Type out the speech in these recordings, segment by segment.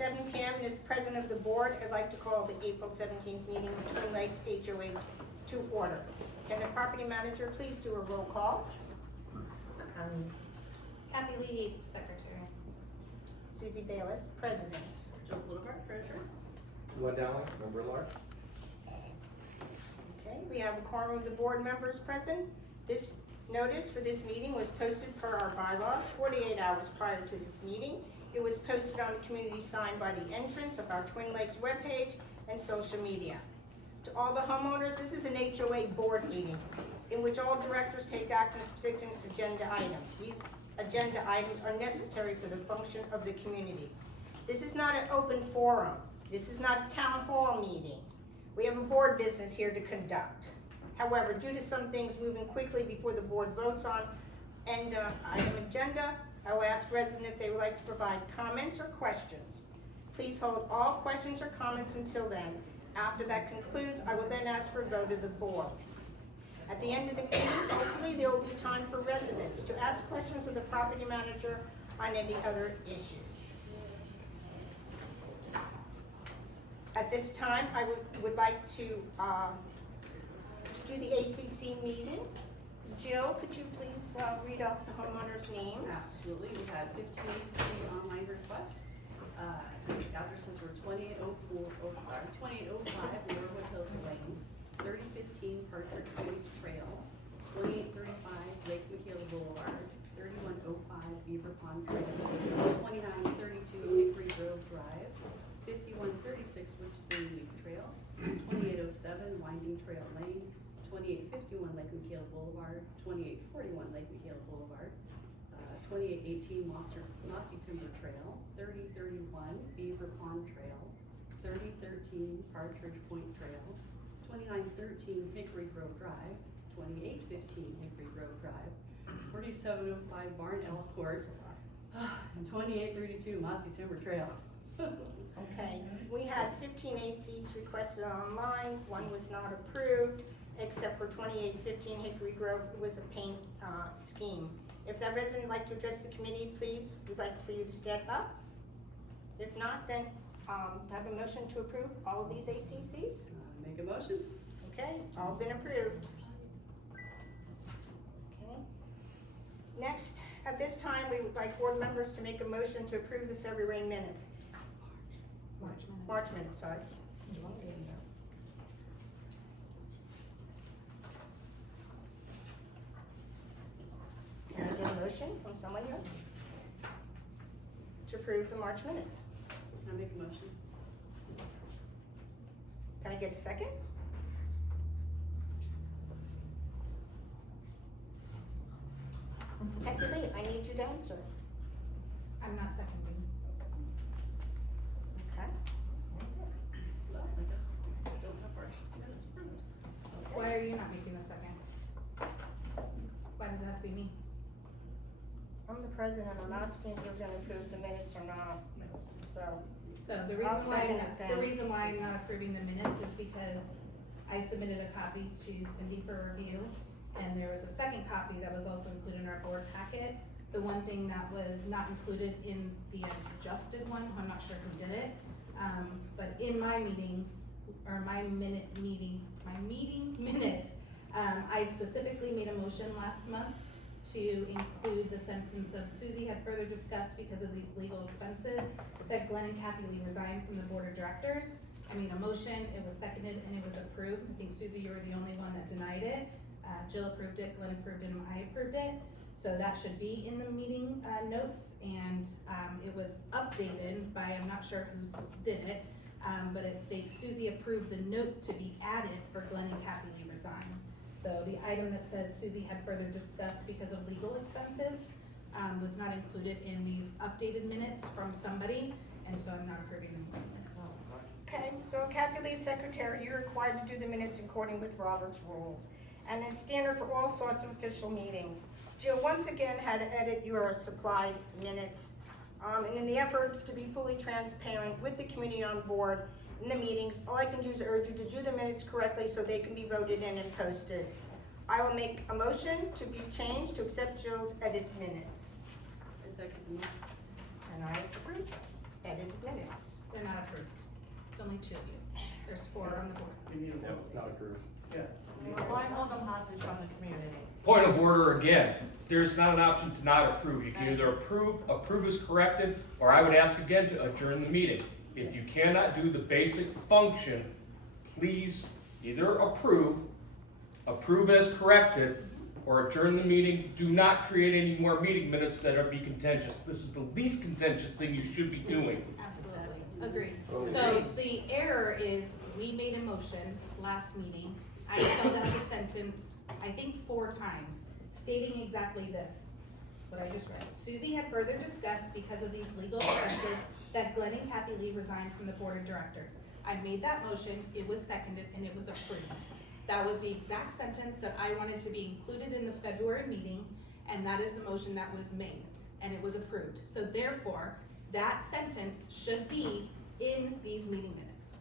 7 p.m. and as president of the board, I'd like to call the April 17th meeting of Twin Lakes HOA to order. Can the property manager please do a roll call? Kathy Lee, secretary. Susie Bayless, president. Jill Boulevard, treasurer. Glenn Dowling, member at large. Okay, we have a quorum of the board members present. This notice for this meeting was posted per our bylaws 48 hours prior to this meeting. It was posted on the community sign by the entrance of our Twin Lakes webpage and social media. To all the homeowners, this is an HOA board meeting in which all directors take action on specific agenda items. These agenda items are necessary for the function of the community. This is not an open forum. This is not a town hall meeting. We have a board business here to conduct. However, due to some things moving quickly before the board votes on end item agenda, I will ask residents if they would like to provide comments or questions. Please hold all questions or comments until then. After that concludes, I will then ask for a vote of the board. At the end of the meeting, hopefully there will be time for residents to ask questions of the property manager on any other issues. At this time, I would like to do the ACC meeting. Jill, could you please read off the homeowners' names? Absolutely, we have 15 ACC online requests. The addresses were 2805 Norwood Hills Lane, 3015 Partridge Point Trail, 2835 Lake Michaela Boulevard, 3105 Beaver Pond Trail, 2932 Hickory Grove Drive, 5136 Whispering Leaf Trail, 2807 Winding Trail Lane, 2851 Lake Michaela Boulevard, 2841 Lake Michaela Boulevard, 2818 Mossy Timber Trail, 3031 Beaver Pond Trail, 3013 Partridge Point Trail, 2913 Hickory Grove Drive, 2815 Hickory Grove Drive, 4705 Barn Elk Court, and 2832 Mossy Timber Trail. Okay, we had 15 ACs requested online. One was not approved, except for 2815 Hickory Grove. It was a paint scheme. If that resident would like to address the committee, please, we'd like for you to step up. If not, then have a motion to approve all of these ACCs. Make a motion? Okay, all been approved. Okay. Next, at this time, we would like board members to make a motion to approve the February minutes. March minutes, sorry. Can I get a motion from someone here to approve the March minutes? I make a motion. Can I get a second? Kathy Lee, I need you to answer. I'm not seconding. Okay. Well, I guess we don't have our minutes approved. Why are you not making a second? Why does it have to be me? I'm the president, I'm asking if you're gonna approve the minutes or not, so. So the I'll reason why, second it then. the reason why I'm not approving the minutes is because I submitted a copy to Cindy for review, and there was a second copy that was also included in our board packet. The one thing that was not included in the adjusted one, I'm not sure who did it, but in my meetings, or my meeting minutes, I specifically made a motion last month to include the sentence of Susie had further discussed because of these legal expenses that Glenn and Kathy Lee resigned from the board of directors. I made a motion, it was seconded, and it was approved. I think Susie, you were the only one that denied it. Jill approved it, Glenn approved it, and I approved it. So that should be in the meeting notes, and it was updated by, I'm not sure who did it, but it states Susie approved the note to be added for Glenn and Kathy Lee resign. So the item that says Susie had further discussed because of legal expenses was not included in these updated minutes from somebody, and so I'm not approving the minutes. Okay, so Kathy Lee, secretary, you're required to do the minutes according with Robert's rules. And it's standard for all sorts of official meetings. Jill once again had to edit your supplied minutes. And in the effort to be fully transparent with the community on board in the meetings, all I can do is urge you to do the minutes correctly so they can be voted in and posted. I will make a motion to be changed to accept Jill's edited minutes. I second the motion. And I approve edited minutes. only 2 of you. There's 4 on the board. We need a vote. Not approved. Yeah. Why hold them hostage from the community? Point of order again, there's not an option to not approve. You can either approve as corrected, or I would ask again to adjourn the meeting. If you cannot do the basic function, please either approve as corrected, or adjourn the meeting. Do not create any more meeting minutes that are be contentious. This is the least contentious thing you should be doing. Absolutely, agreed. Okay. So the error is, we made a motion last meeting, I spelled out the sentence, I think 4 times, stating exactly this, what I just read. Susie had further discussed, because of these legal expenses, that Glenn and Kathy Lee resigned from the board of directors. I made that motion, it was seconded, and it was approved. That was the exact sentence that I wanted to be included in the February meeting, and that is the motion that was made, and it was approved. So therefore, that sentence should be in these meeting minutes.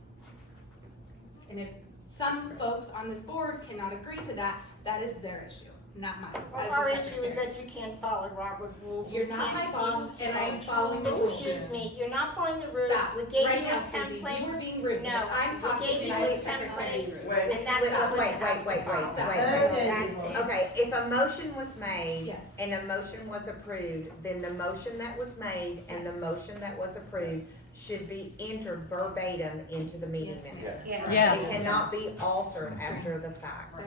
And if some folks on this board cannot agree to that, that is their issue, not mine. Well, as the our issue is secretary. that you can't follow Robert rules. You're You not can't my boss, see- and I'm following the rules. Excuse me, you're not following the rules. Stop, We gave right you a now, Susie, you were template. being rude. No, I'm we talking gave to you you a as secretary. template, and that's Wait, what was wait. That's it. Okay, if a motion was made Yes. and a motion was approved, then the motion that was made and the motion that was approved should be entered verbatim into the meeting Yes, minutes. Yes. It cannot be altered after the fact.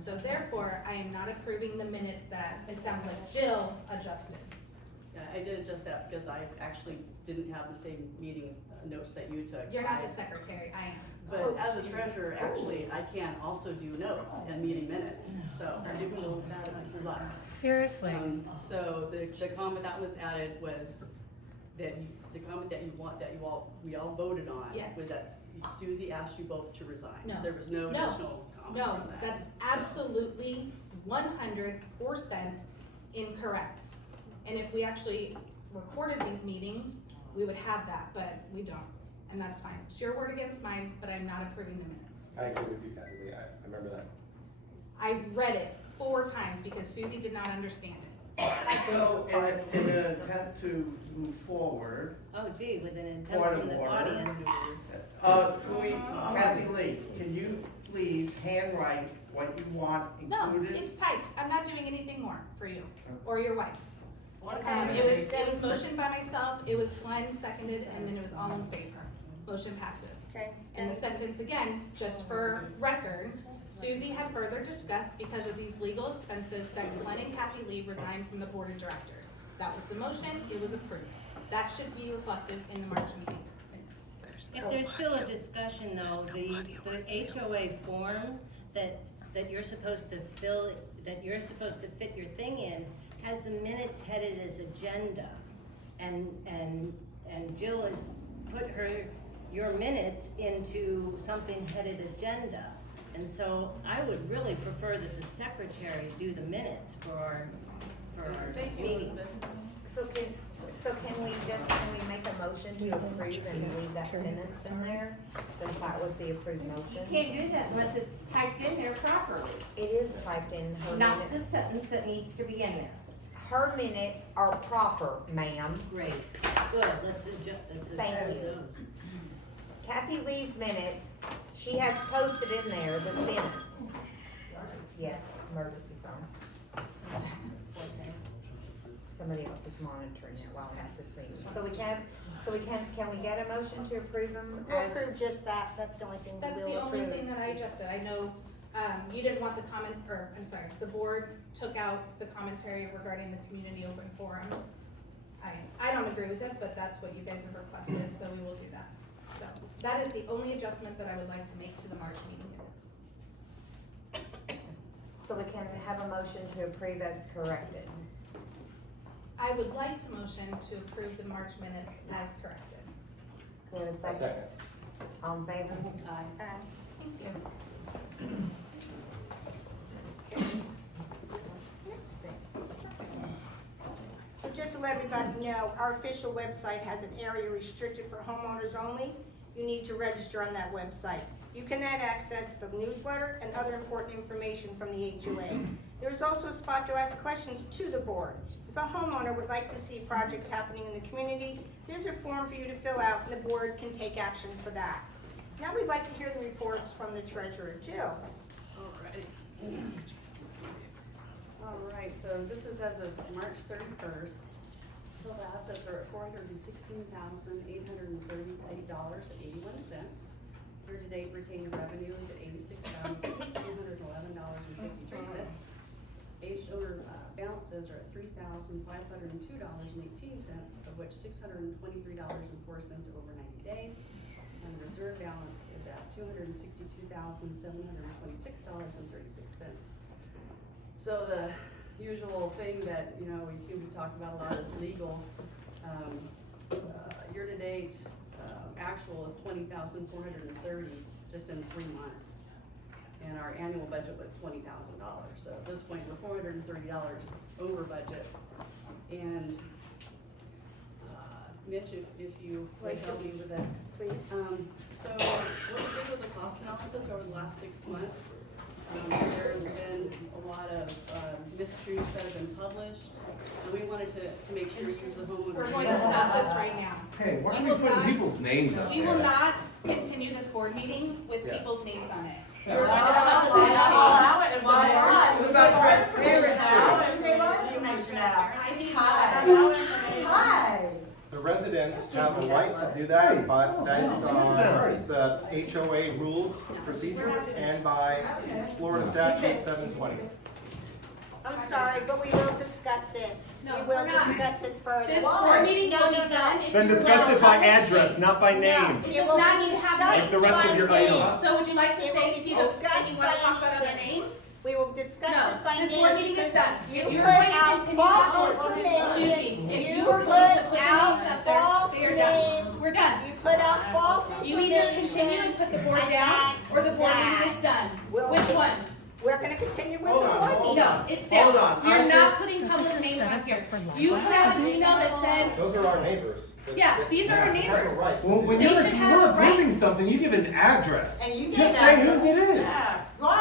So therefore, I am not approving the minutes that, it sounds like Jill adjusted. Yeah, I did adjust that because I actually didn't have the same meeting notes that you took. You're not the secretary, I am. But as a treasurer, actually, I can also do notes and meeting minutes, so you can look that up if you like. Seriously. So the comment that was added was that, the comment that we all voted on Yes. was that Susie asked you both to resign. No. There was no No. additional comment No, from that. that's absolutely 100% incorrect. And if we actually recorded these meetings, we would have that, but we don't. And that's fine. It's your word against mine, but I'm not approving the minutes. I agree with you, Kathy Lee. I remember that. I read it 4 times because Susie did not understand it. So, in an attempt to move forward, Oh gee, with an intent Point from of the order. audience. Kathy Lee, can you please handwrite what you want No, included? it's typed. I'm not doing anything more for you or your wife. Okay. It was motioned by myself, it was Glenn seconded, and then it was all in favor. Motion passes. Okay, And the sentence again, just for record, Susie had further discussed, because of these legal expenses, that Glenn and Kathy Lee resigned from the board of directors. That was the motion, it was approved. That should be reflected in the March meeting minutes. If there's still a discussion though, the HOA form that you're supposed to fill, that you're supposed to fit your thing in, has the minutes headed as agenda. And Jill has put your minutes into something headed agenda. And so I would really prefer that the secretary do the minutes for our Thank you, meetings. Elizabeth. So can we make a motion to approve and leave that sentence in there, since that was the approved motion? Can't do that unless it's typed in there properly, It is typed in her not minutes. the sentence that needs to be in there. Her minutes are proper, ma'am. Great, good, let's adjust Thank you. those. Kathy Lee's minutes, she has posted in there the sentence. Yes, emergency phone. Somebody else is monitoring it while we're at this meeting. So can we get a motion to approve them we'll as? approve just that, that's the only thing That's we the will only approve. thing that I adjusted. I know, you didn't want the comment, or, I'm sorry, the board took out the commentary regarding the community open forum. I don't agree with it, but that's what you guys have requested, so we will do that. So, that is the only adjustment that I would like to make to the March meeting minutes. So we can have a motion to approve as corrected. I would like to motion to approve the March minutes as corrected. Can we have a A second? second. All in favor? Aye. Thank you. Next thing. So just to let everybody know, our official website has an area restricted for homeowners only. You need to register on that website. You can then access the newsletter and other important information from the HOA. There's also a spot to ask questions to the board. If a homeowner would like to see projects happening in the community, there's a form for you to fill out and the board can take action for that. Now we'd like to hear the reports from the treasurer. Jill? Alright, so this is as of March 31st. Total assets are at $416,838.81. Year-to-date retained revenue is at $86,211.53. Owner balances are at $3,502.18, of which $623.04 are over 90 days. And the reserve balance is at $262,726.36. So the usual thing that, you know, we seem to talk about a lot is legal. Year-to-date, actual is $20,430 just in 3 months. And our annual budget was $20,000. So at this point, we're $430 over budget. And Mitch, if you would help me with this. Please. So what we did was a cost analysis over the last 6 months. There's been a lot of mistruths that have been published, and we wanted to make sure you use the homeowner. We're going to stop this right now. Hey, why We are we will putting not- people's names up We there? will not continue this board meeting with Yeah. people's names on it. Yeah. You're going to have the What about Hi. The residents have a right to do that, but based on the HOA rules, procedures, and by Florida statute 720. I'm sorry, but we will discuss it. No, We will we're not. discuss it further. This board meeting will be done if Then you're discuss not it by publishing. address, not by name. It does not need to have Like names. the rest of your items. So would you like to It say, will be Steve, and discussed you want to by talk about other name. names? We will discuss No, it by name. this board meeting is because done. You You're put going to out continue false this board. information. Susie, if You you are going to put put out names up there, false they are done. names. We're done. You put out false You information. either continue and put the board And down, that's or the board that. meeting is done. We'll- Which one? We're gonna continue with the Hold on, board hold meeting. No, it's down. Hold on, You're I not putting public names on here. You put out an email that said, Those are our neighbors. yeah, these are our Have a neighbors. right. Well, when They you're should have a approving right. something, you give an address. And you Just say whose it is.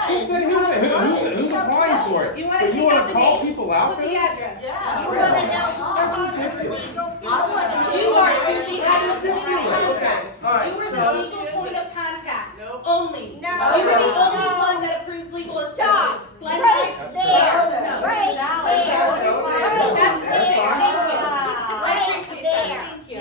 Just say who's applying for it. You wanna If take wanna out the call names, people out put for the this? address. You wanna know who's causing the legal fees? You are, Susie, as the point of contact. Alright, You are the so, legal point of contact, Nope. only. No. You are the only one that approves legal expenses. Stop. Glenn, Right I- there, No. right there. That's There, clear, thank you. I right appreciate that, there. thank you.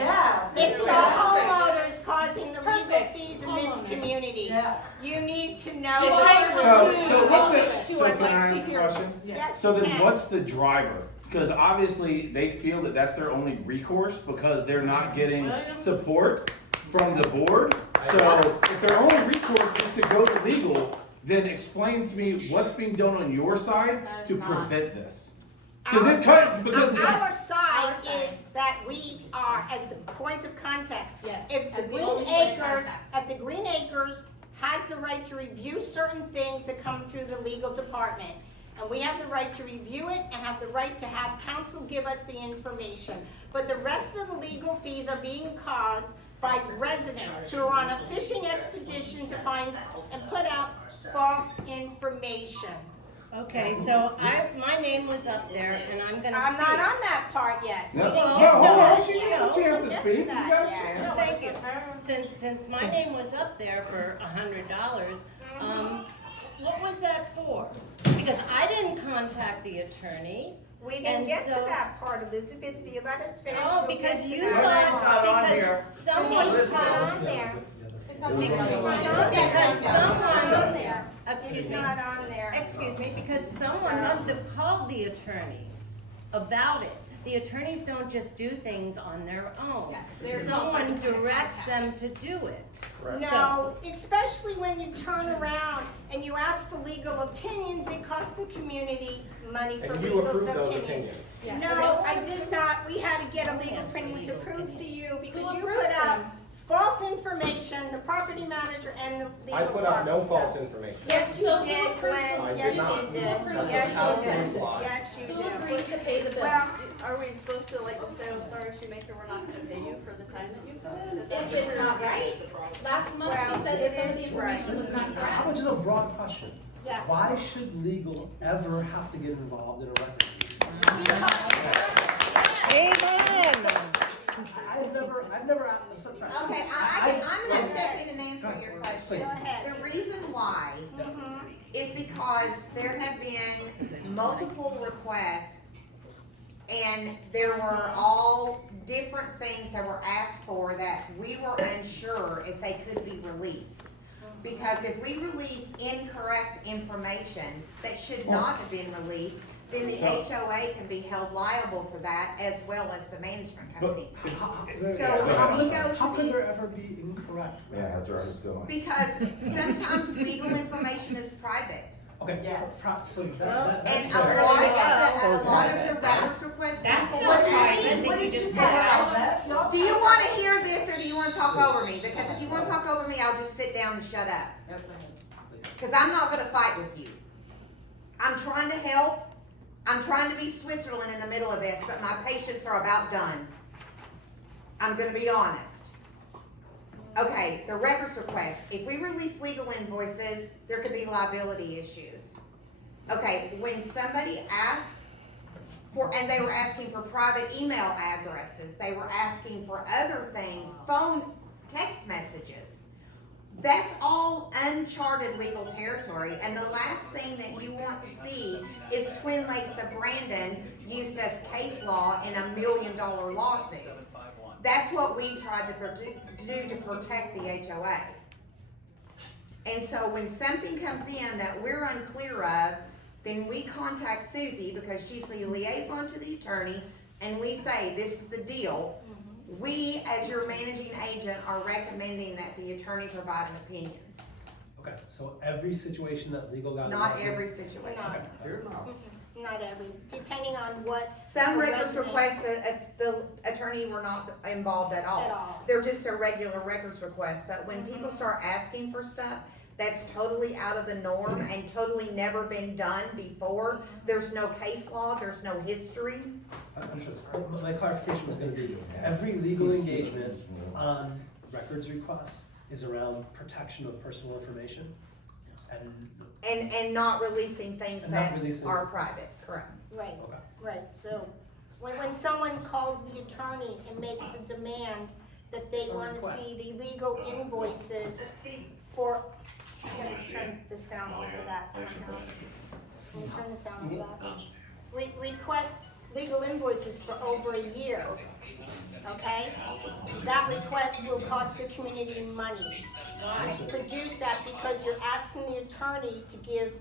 It's the That's good. homeowners causing the legal Perfect. fees in this Homeowners. community. You need to know. The what title you're is So, doing. so what's Well, it, so can I ask a question? Yes, So you then can. what's the driver? Because obviously they feel that that's their only recourse because they're not getting support from the board. So if their only recourse is to go to legal, then explain to me what's being done on your side to prevent this. Because it's because Our it's, side is that we are, as the point of contact, Yes, if the as the Green only point of Acres, contact. if the Green Acres has the right to review certain things that come through the legal department, and we have the right to review it and have the right to have counsel give us the information. But the rest of the legal fees are being caused by residents who are on a fishing expedition to find and put out false information. Okay, so my name was up there, and I'm gonna I'm speak. not on that part yet. We no, didn't no, get to hold on, that you yet. have a chance to We'll get speak, you that got a yet. chance. Thank you. Since my name was up there for $100, what was that for? Because I didn't contact the attorney. We didn't And get to so- that part, Elizabeth, if you let us finish. Oh, we'll because get to you that. It's not on because here. someone It's not called, on there. It's not It's legal. not on Because there. It's not someone- on there. excuse It's me, not on there. excuse me, because someone must have called the attorneys about it. The attorneys don't just do things on their own. Yes, they're Someone called by the directs them contact. to do it. Correct. So- No, especially when you turn around and you ask for legal opinions, it costs the community money for And you legal approve those opinions. opinions. Yeah. No, I did not. We had to get a legal Ask for opinion to legal prove to opinions. you because Who you approves put out them? false information, the property manager and the legal I put out no department. false information. Yes, you So who did, approves Glenn. them? I did Yes, not. you did. Who approves Yes, them? you did. Absolute lie. Yes, you Who did. agrees to pay the bill? Well, Are we supposed to like just say, oh, sorry, shoemaker, we're not gonna pay you for the time that you put in? Is that If it's not right, last month she Well, said it that some of the is right. information was not correct. Which is a broad question. yes. Why should legal ever have to get involved in a record? Because Amen. I've never, sorry. Okay, I'm gonna step in and answer your question. Go ahead. The reason why is because there have been multiple requests and there were all different things that were asked for that we were unsure if they could be released. Because if we release incorrect information that should not have been released, then the HOA can be held liable for that as well as the management company. How could there ever be incorrect? Yeah, that's where I was going. Because sometimes legal information is private. Okay. Yes. So that's And a fair. lot of the records requests. That's people not were private, asking- that you just put out. Do you wanna hear this or do you wanna talk over me? Because if you wanna talk over me, I'll just sit down and shut up. Cause I'm not gonna fight with you. I'm trying to help. I'm trying to be Switzerland in the middle of this, but my patience are about done. I'm gonna be honest. Okay, the records request. If we release legal invoices, there could be liability issues. Okay, when somebody asked for, and they were asking for private email addresses, they were asking for other things, phone, text messages. That's all uncharted legal territory, and the last thing that you want to see is Twin Lakes of Brandon used as case law in $1 million lawsuit. That's what we tried to do to protect the HOA. And so when something comes in that we're unclear of, then we contact Susie because she's the liaison to the attorney, and we say, this is the deal. We, as your managing agent, are recommending that the attorney provide an opinion. Okay, so every situation that legal got. Not every situation. Not every, depending on what. Some the records resident- requests, the attorney were not involved at all. At all. They're just a regular records request, but when people start asking for stuff that's totally out of the norm and totally never been done before, there's no case law, there's no history. I'm sure. My clarification was gonna be, every legal engagement on records requests is around protection of personal information. And not releasing things And not that releasing- are private, correct. Right, Okay. right, so when someone calls the attorney and makes a demand that they wanna request. see the legal invoices for, I'm gonna turn the sound off of that somehow. Let me turn the sound off that. Request legal invoices for over a year, okay? That request will cost the community money. To produce that because you're asking the attorney to give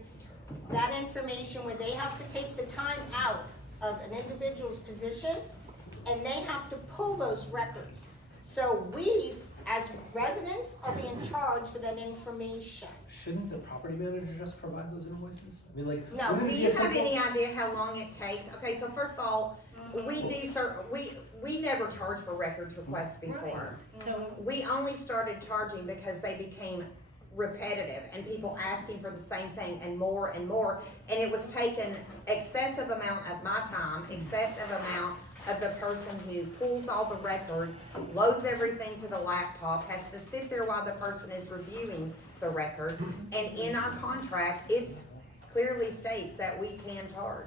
that information where they have to take the time out of an individual's position and they have to pull those records. So we, as residents, are being charged for that information. Shouldn't the property manager just provide those invoices? I mean, like. No. wouldn't it Do be you a have simple- any idea how long it takes? Okay, so first of all, we never charged for records requests before. So, We only started charging because they became repetitive and people asking for the same thing and more, and it was taking excessive amount of my time, excessive amount of the person who pulls all the records, loads everything to the laptop, has to sit there while the person is reviewing the records, and in our contract, it's clearly states that we can charge.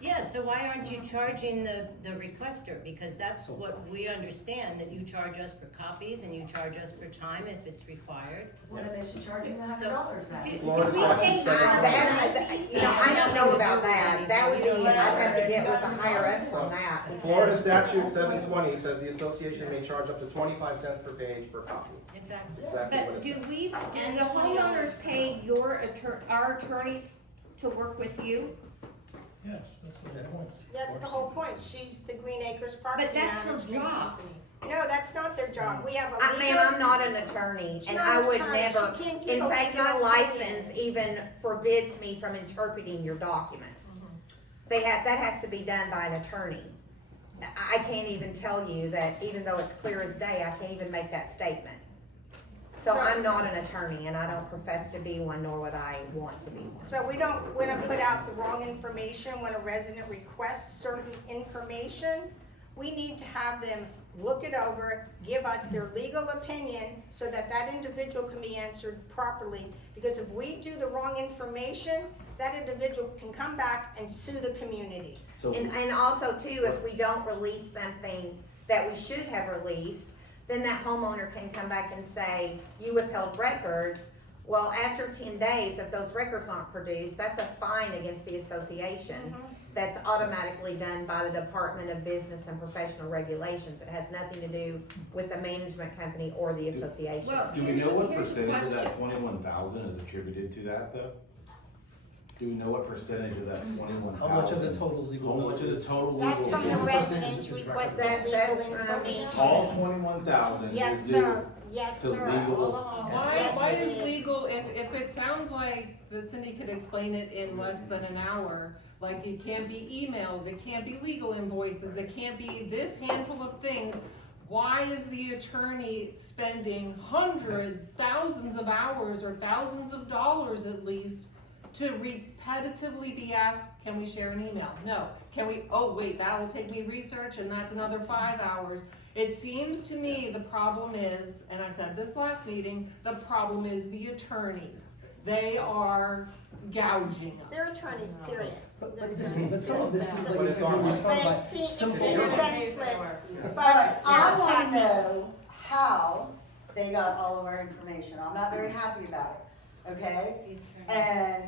yeah, so why aren't you charging the requester? Because that's what we understand, that you charge us for copies and you charge us for time if it's required. Well, then they should charge him $100 then. Florida statute 720. I don't know about that. That would be, I'd have to get with the higher ups on that. Florida statute 720 says the association may charge up to 25 cents per page per copy. Exactly. Exactly what But it do says. we, and the homeowners paid our attorneys to work with you? Yes, that's the point. That's the whole point. She's the Green Acres Property But that's her Management job. Company. No, that's not their job. We have a Ma'am, legal. I'm not an attorney, She's and not I an would attorney. never, She can't give in a fact, my legal license opinion. even forbids me from interpreting your documents. That has to be done by an attorney. I can't even tell you that, even though it's clear as day, I can't even make that statement. So I'm not an attorney, and I don't profess to be one, nor would I want to be one. So we don't want to put out the wrong information when a resident requests certain information. We need to have them look it over, give us their legal opinion so that that individual can be answered properly. Because if we do the wrong information, that individual can come back and sue the community. So, And also too, if we don't release something that we should have released, then that homeowner can come back and say, you withheld records. Well, after 10 days, if those records aren't produced, that's a fine against the association. That's automatically done by the Department of Business and Professional Regulations. It has nothing to do with the management company or the association. Well, do we know what here's the percentage of that question. 21,000 is attributed to that though? Do we know what percentage of that 21,000? How much of the total legal How much of bill the is? total legal? That's from the It's bill? residents associated with requesting records. legal That's from- information. All 21,000 Yes, is due sir, yes, to sir. legal. Why, Yes, why it is is. legal, if it sounds like that Cindy could explain it in less than an hour, like it can't be emails, it can't be legal invoices, it can't be this handful of things, why is the attorney spending hundreds, thousands of hours or thousands of dollars at least to repetitively be asked, can we share an email? No. Can we, oh wait, that will take me research and that's another 5 hours. It seems to me the problem is, and I said this last meeting, the problem is the attorneys. They are gouging us. They're attorneys, period. But some of this is like, But it's it can be on- responded by But it seems simple. senseless. But Alright, I that's wanna happy. know how they got all of our information, I'm not very happy about it, okay? And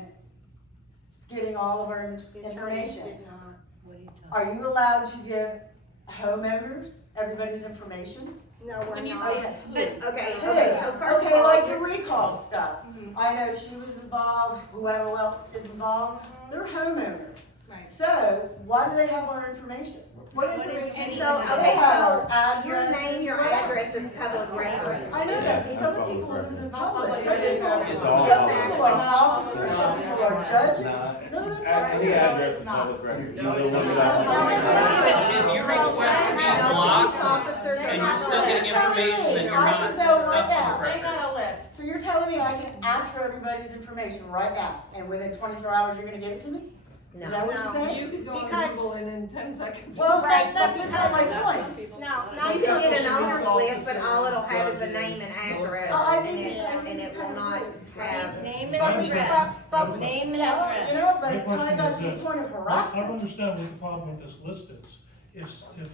getting all of our The attorneys information. did not. What are you talking Are you allowed to give homeowners everybody's information? No, we're When you not. say Okay, Who? okay, so first of Okay, all, like the you're- recall stuff, I know she was involved, whoever else is involved, they're homeowners. Right. So, why do they have our information? What information? so, They okay, have so our your name, addresses, your whatever. address is public record. I know that, but some people's isn't public. Some people It's all some public. people are officers, some people are judges. Nah. No, that's not Actually, true. address is public record. You No, don't it's look it not. up. No, it's not. If you request to be No, blocked, police officers are and not you're still getting public. information and you're I not, can it's go not right now. public They record. got a list. So you're telling me I can ask for everybody's information right now, and within 24 hours, you're gonna give it to me? Is that what you're No. saying? You could go on Because- Google and in 10 seconds. Well, Right, that's but not my because- point. No, not You can get an something. owner's list, but all it'll have is a name and address, Oh, I and think it, it's- I think and it's it will kind of not rude. have. Name But we, and address. but, Name and You address. know, but My it kinda question got is to the this. point of I don't harassment. understand what the problem with this list is if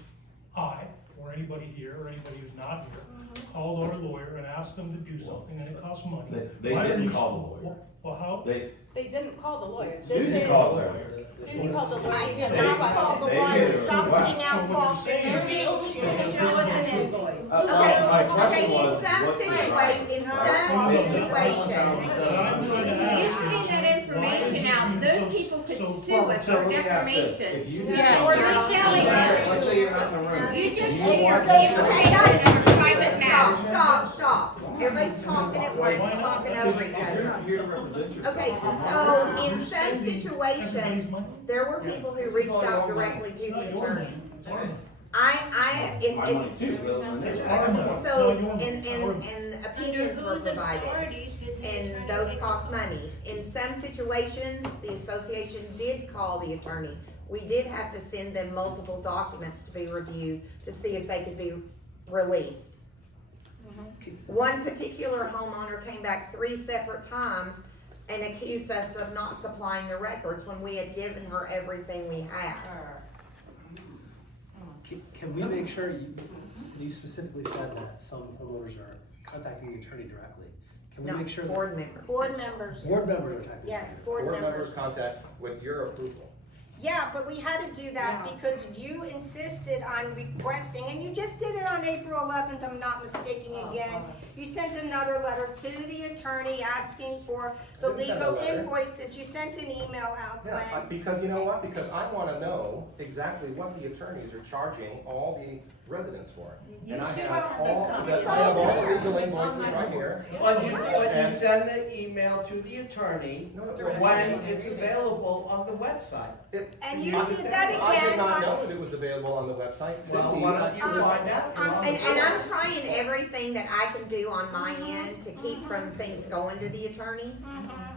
I, or anybody here, or anybody who's not here, called our lawyer and asked them to do something and it costs money. They why are didn't you call so- the lawyer. Well, how? They, They didn't call the lawyer. This Susie is, called her. Susie called the lawyer. I did They- not call the they lawyer, did. stop Wow. putting out So what you're false saying- information. Show us an invoice. my Okay, question in was, some what- situations, in some situations, If you put that information out, those people could sue us So for let me ask this. defamation. If you No, did- we're not selling it. Let's say you're not in the room. You just You say want you're saying, to- okay, okay, guys, guys, in a private matter. stop. Everybody's talking at once, talking over each other. You're here to represent yourself. Okay, so in some situations, there were people who reached out directly to the attorney. My money too, but It's it's our money. So, It's not yours. and opinions were provided, and those cost money. In some situations, the association did call the attorney. We did have to send them multiple documents to be reviewed to see if they could be released. One particular homeowner came back 3 separate times and accused us of not supplying the records when we had given her everything we had. Can we make sure, you specifically said that some homeowners are contacting the attorney directly. Can we No, make sure that board members. Board members, board members are contacting? yes, the board Board members members. contact with your approval. Yeah, but we had to do that because you insisted on requesting, and you just did it on April 11th, I'm not mistaken again. You sent another letter to the attorney asking for the I didn't send a legal letter. invoices. You sent an email out, Yeah, Glenn. because you know what? Because I wanna know exactly what the attorneys are charging all the residents for. And I have all the legal invoices right here. But you send the email to the attorney No, when it's available on the website. And you did that I did again not know on, that it was available on the website. Well, Cindy, why don't you find out? And I'm trying everything that I can do on my end to keep from things going to the attorney.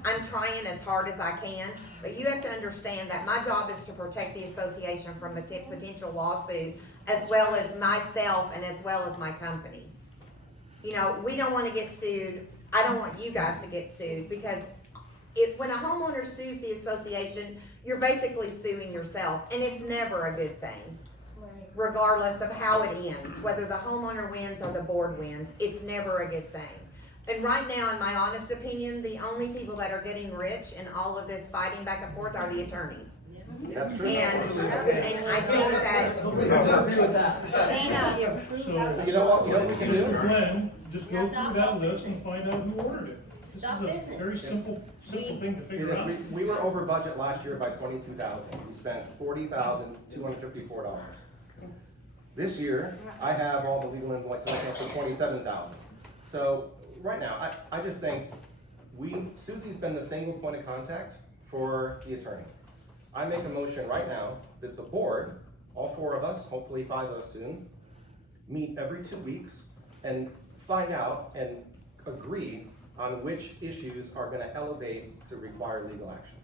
I'm trying as hard as I can, but you have to understand that my job is to protect the association from a potential lawsuit, as well as myself and as well as my company. You know, we don't wanna get sued, I don't want you guys to get sued, because when a homeowner sues the association, you're basically suing yourself, and it's never a good thing. Regardless of how it ends, whether the homeowner wins or the board wins, it's never a good thing. And right now, in my honest opinion, the only people that are getting rich in all of this fighting back and forth are the attorneys. That's true. And I think that. I disagree with that. So, You know what we can do? Mr. Glenn, just go through that list and find out who ordered it. This is Stop a business. very simple thing to figure Because out. we were over budget last year by $22,000. We spent $40,254. This year, I have all the legal invoices up to $27,000. So right now, I just think Susie's been the single point of contact for the attorney. I make a motion right now that the board, all 4 of us, hopefully 5 of us soon, meet every 2 weeks and find out and agree on which issues are gonna elevate to require legal action.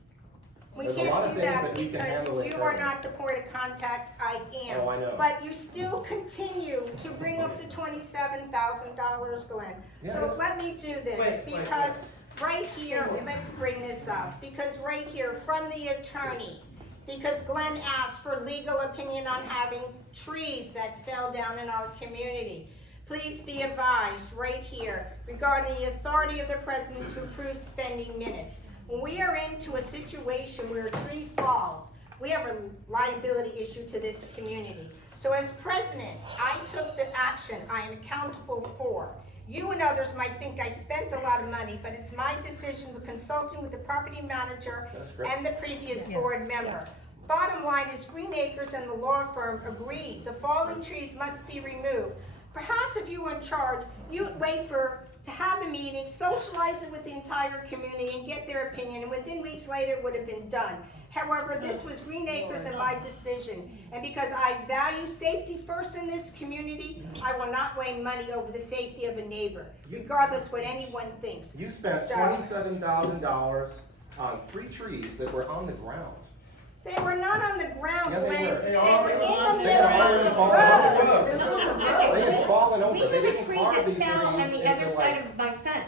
We There's a lot can't of do things that that we can because handle you are internally. not the point of contact, I am. Oh, I know. But you still continue to bring up the $27,000, Glenn. So Yeah. let me do this, Wait. because right here, let's bring this up, because right here, from the attorney, because Glenn asked for legal opinion on having trees that fell down in our community. Please be advised, right here, regarding the authority of the president to approve spending minutes. When we are into a situation where a tree falls, we have a liability issue to this community. So as president, I took the action I am accountable for. You and others might think I spent a lot of money, but it's my decision with consulting with the property manager That's great. and the previous board member. Bottom line is Green Acres and the law firm agreed the fallen trees must be removed. Perhaps if you were in charge, you'd wait to have a meeting, socialize it with the entire community and get their opinion, and within weeks later it would have been done. However, this was Green Acres and my decision, and because I value safety first in this community, I will not weigh money over the safety of a neighbor, regardless what anyone thinks. You spent So- $27,000 on 3 trees that were on the ground. They were not on the ground, Yeah, they Glenn. were. They were in the They middle had already of the fallen off the road. road. They had fallen over. We They have a didn't tree carve that these fell on trees the into other like. side of my fence.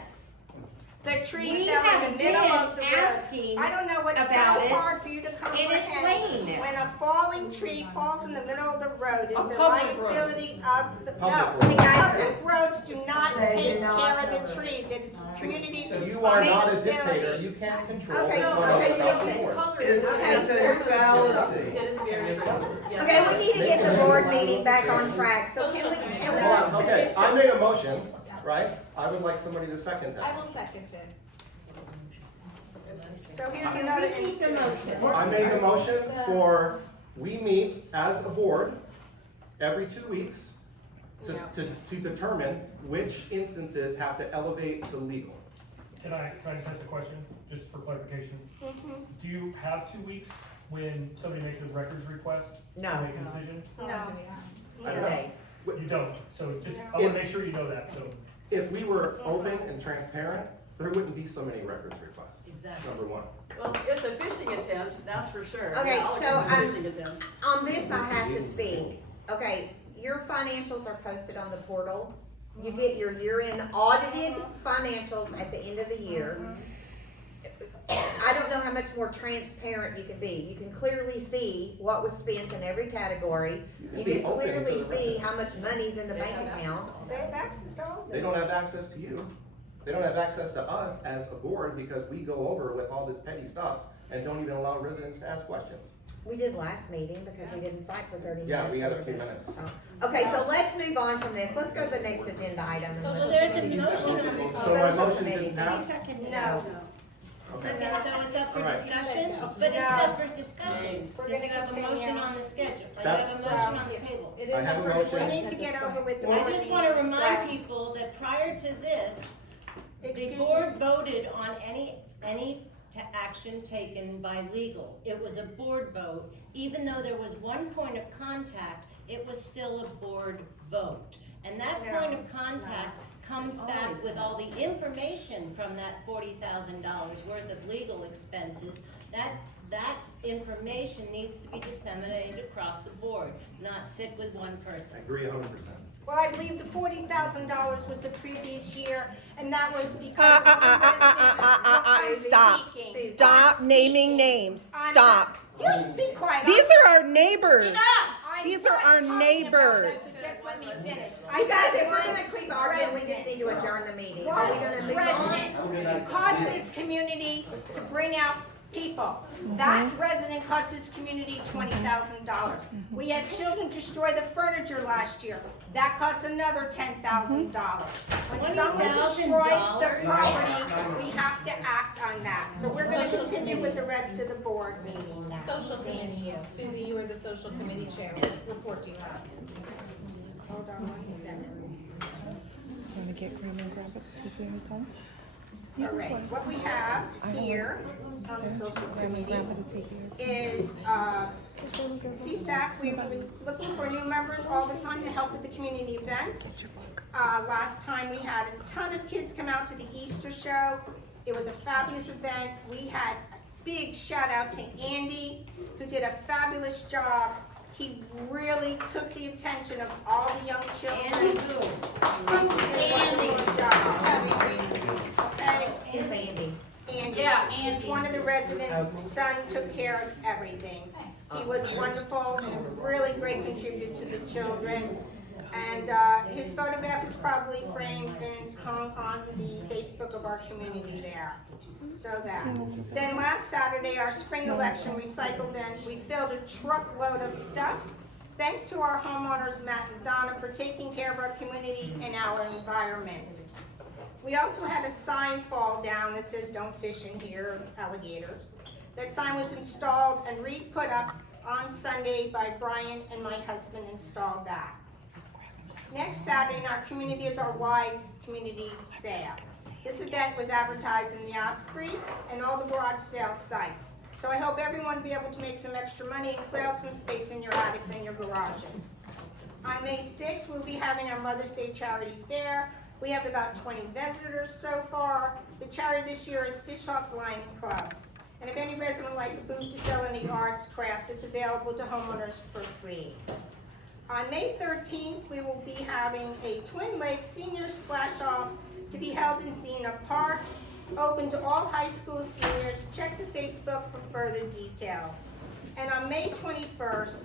The tree We fell in have the middle of the been road. asking I don't know what's so about it, hard for you to comprehend. laying When a falling tree falls in the middle of the road, is A the public road. liability of the, no. Public road. Public roads do not They do take not care of cover the it. trees. It is community's So you are not a responsibility. dictator. You can't control Okay, what's no, going on okay, without the listen. board. It's a fallacy. It is very important. Yes. Okay, we need to get the board meeting back on track, so can we Hold just on, put okay, this? I made a motion, right? I would like somebody to second that. I will second it. So here's Can another we keep the instance. motion? I made a motion for, we meet as a board every 2 weeks to determine which instances have to elevate to legal. Can I just ask a question, just for clarification? Mhm. Do you have 2 weeks when somebody makes a records request No. to make a decision? How long do we have? 2 days. You don't, so just, I If- wanna make sure you know that, so. If we were open and transparent, there wouldn't be so many records requests. Exactly. Number 1. Well, it's a phishing attempt, that's for sure. Okay, Yeah, I'll so, agree with phishing attempt. On this, I have to speak. Okay, your financials are posted on the portal. You get your year-end audited financials at the end of the year. I don't know how much more transparent you can be. You can clearly see what was spent in every category. You be can open to clearly the see records. how much money's in the bank account. They have access to all of They it. don't have access to you. They don't have access to us as a board because we go over with all this petty stuff and don't even allow residents to ask questions. We did last meeting because we didn't fight for 30 minutes. Yeah, we had a over few this. minutes. Okay, so let's move on from this. Let's go to the next agenda item. and So let's- there's a motion on the So my Social motion committee. didn't pass? No. Okay. Okay, so it's up for All right. discussion, but it's No. up for discussion. We're Because gonna you have a continue. motion on the schedule, I That's- have a motion on the table. It I is have up a for motion. We discussion need to at get this over point. with the I board just wanna meetings. remind people that prior to this, the Excuse board me. voted on any action taken by legal. It was a board vote. Even though there was one point of contact, it was still a board vote. And that point of contact comes back with all the information from that $40,000 worth of legal expenses. That information needs to be disseminated across the board, not sit with one person. I agree 100%. Well, I believe the $40,000 was the previous year, and that was because one resident Stop. was speaking. Stop I'm naming speaking. names. I'm Stop. not- You should be quiet. These are our neighbors. Enough. I'm These are not our talking about neighbors. that, so just let me finish. You guys, if we're One gonna keep arguing, we just need to resident- adjourn the meeting. Are we One gonna move on? resident caused this community to bring out people. That resident cost this community $20,000. We had children destroy the furniture last year. That costs another $10,000. When someone destroys the property, we have to act on that. So we're gonna continue with the rest of the board meeting now. Social committee, Susie, you are the social committee chair, what report do you have? Hold on 1 second. Wanna get Graham and grab it, see if he has home? All right, what we have here on the social committee is, CSAC, we're looking for new members all the time to help with the community events. Last time we had a ton of kids come out to the Easter show. It was a fabulous event. We had a big shout out to Andy, who did a fabulous job. He really took the attention of all the young children. Andy who? Did a wonderful job. Okay? It's Andy. Andy. Yeah, It's Andy. one of the residents' son took care of everything. He was wonderful and a really great contributor to the children. And his photograph is probably framed and hung on the Facebook of our community there. So that. Then last Saturday, our spring election recycle bin, we filled a truckload of stuff. Thanks to our homeowners, Matt and Donna, for taking care of our community and our environment. We also had a sign fall down that says, "Don't fish in here, alligators." That sign was installed and re-put up on Sunday by Brian, and my husband installed that. Next Saturday in our community is our wide community sale. This event was advertised in the Osprey and all the garage sale sites. So I hope everyone will be able to make some extra money and clear out some space in your attics and your garages. On May 6th, we'll be having our Mother's Day Charity Fair. We have about 20 visitors so far. The charity this year is Fishhawk Lion Clubs. And if any resident would like a booth to sell any arts, crafts, it's available to homeowners for free. On May 13th, we will be having a Twin Lakes Senior Splash Off to be held in Xena Park, open to all high school seniors. Check the Facebook for further details. And on May 21st,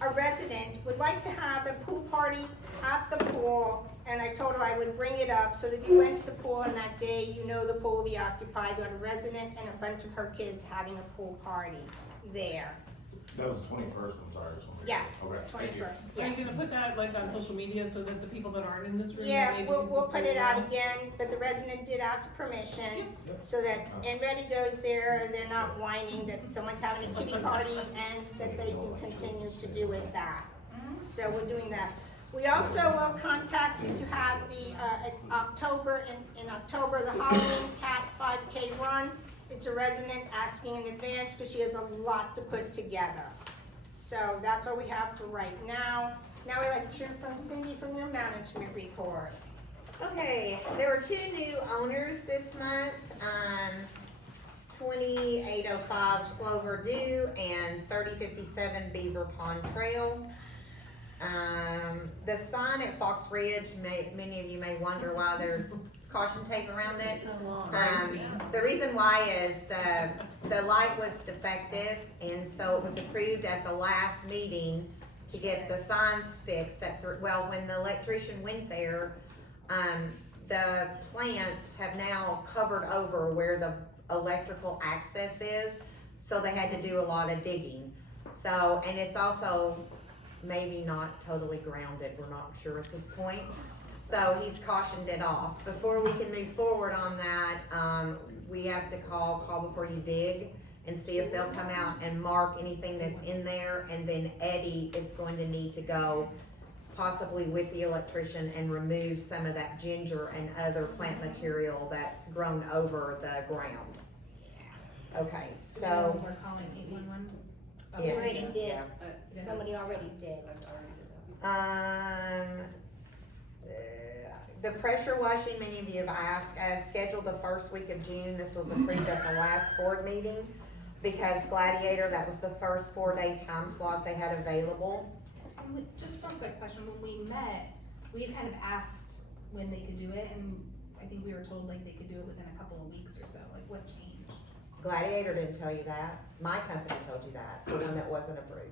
a resident would like to have a pool party at the pool, and I told her I would bring it up so that if you went to the pool on that day, you know the pool will be occupied. We had a resident and a bunch of her kids having a pool party there. That was the 21st, I'm sorry. Yes, Okay, thank you. 21st, Are yeah. you gonna put that like on social media so that the people that aren't in this room? Yeah, maybe we'll use the put it pool out now? again, but the resident did ask permission, so that, and Reddy goes there, they're not whining that someone's having a kitty party, and that they can continue to do with that. So we're doing that. We also were contacted to have the, in October, the Halloween Cat 5K run. It's a resident asking in advance, because she has a lot to put together. So that's all we have for right now. Now we'd like to hear from Cindy from your management report. Okay, there were 2 new owners this month, 2805 Clover Dew and 3057 Beaver Pond Trail. The sign at Fox Ridge, many of you may wonder why there's caution tape around it. The reason why is the light was defective, and so it was approved at the last meeting to get the signs fixed when the electrician went there, the plants have now covered over where the electrical access is, so they had to do a lot of digging. So, and it's also maybe not totally grounded, we're not sure at this point. So he's cautioned it off. Before we can move forward on that, we have to call before you dig, and see if they'll come out and mark anything that's in there, and then Eddie is going to need to go possibly with the electrician and remove some of that ginger and other plant material that's grown over the ground. Okay, so, We're calling 811. We yeah. already did, Yeah. somebody already did. The pressure washing, many of you have asked, as scheduled the first week of June. This was approved at the last board meeting. because Gladiator, that was the first 4-day time slot they had available. Just one quick question, when we met, we had kind of asked when they could do it, and I think we were told like they could do it within a couple of weeks or so, like what changed? Gladiator didn't tell you that, my company told you that, the one that wasn't approved.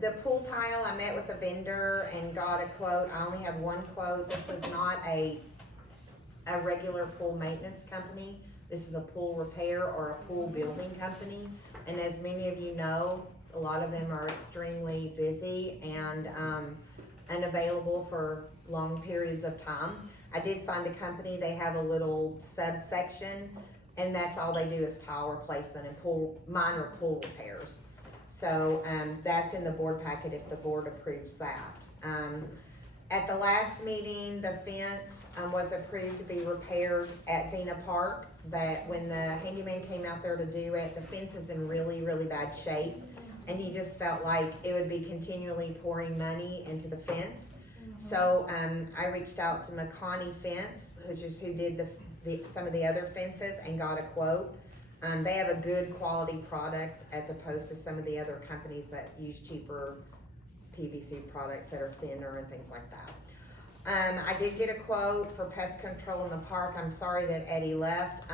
The pool tile, I met with a vendor and got a quote. I only have one quote. This is not a regular pool maintenance company. This is a pool repair or a pool building company. And as many of you know, a lot of them are extremely busy and unavailable for long periods of time. I did find a company, they have a little subsection, and that's all they do is tile replacement and minor pool repairs. So, that's in the board packet if the board approves that. At the last meeting, the fence, was approved to be repaired at Xena Park, but when the handyman came out there to do it, the fence is in really, really bad shape. And he just felt like it would be continually pouring money into the fence. So, I reached out to McConney Fence, which is who did some of the other fences, and got a quote. They have a good quality product as opposed to some of the other companies that use cheaper PVC products that are thinner and things like that. I did get a quote for pest control in the park. I'm sorry that Eddie left.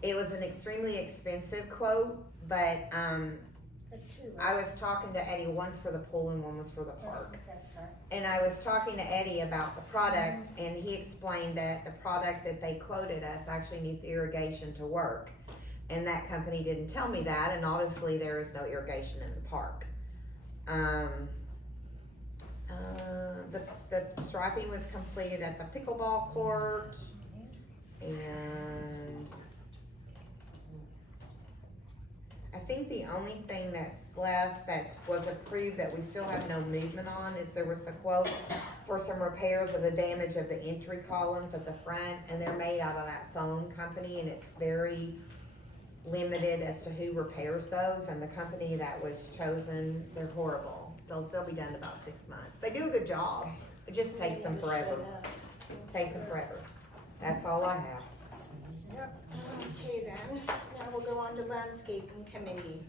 It was an extremely expensive quote, but I was talking to Eddie once for the pool and one was for the park. And I was talking to Eddie about the product, and he explained that the product that they quoted us actually needs irrigation to work. And that company didn't tell me that, and obviously there is no irrigation in the park. The striping was completed at the pickleball court, and I think the only thing that's left that was approved that we still have no movement on is there was a quote for some repairs of the damage of the entry columns at the front, and they're made out of that foam company, and it's very limited as to who repairs those, and the company that was chosen, they're horrible. They'll be done in about 6 months. They do a good job, it just takes them forever. Takes them forever. That's all I have. Yep. Okay then, now we'll go on to landscaping committee.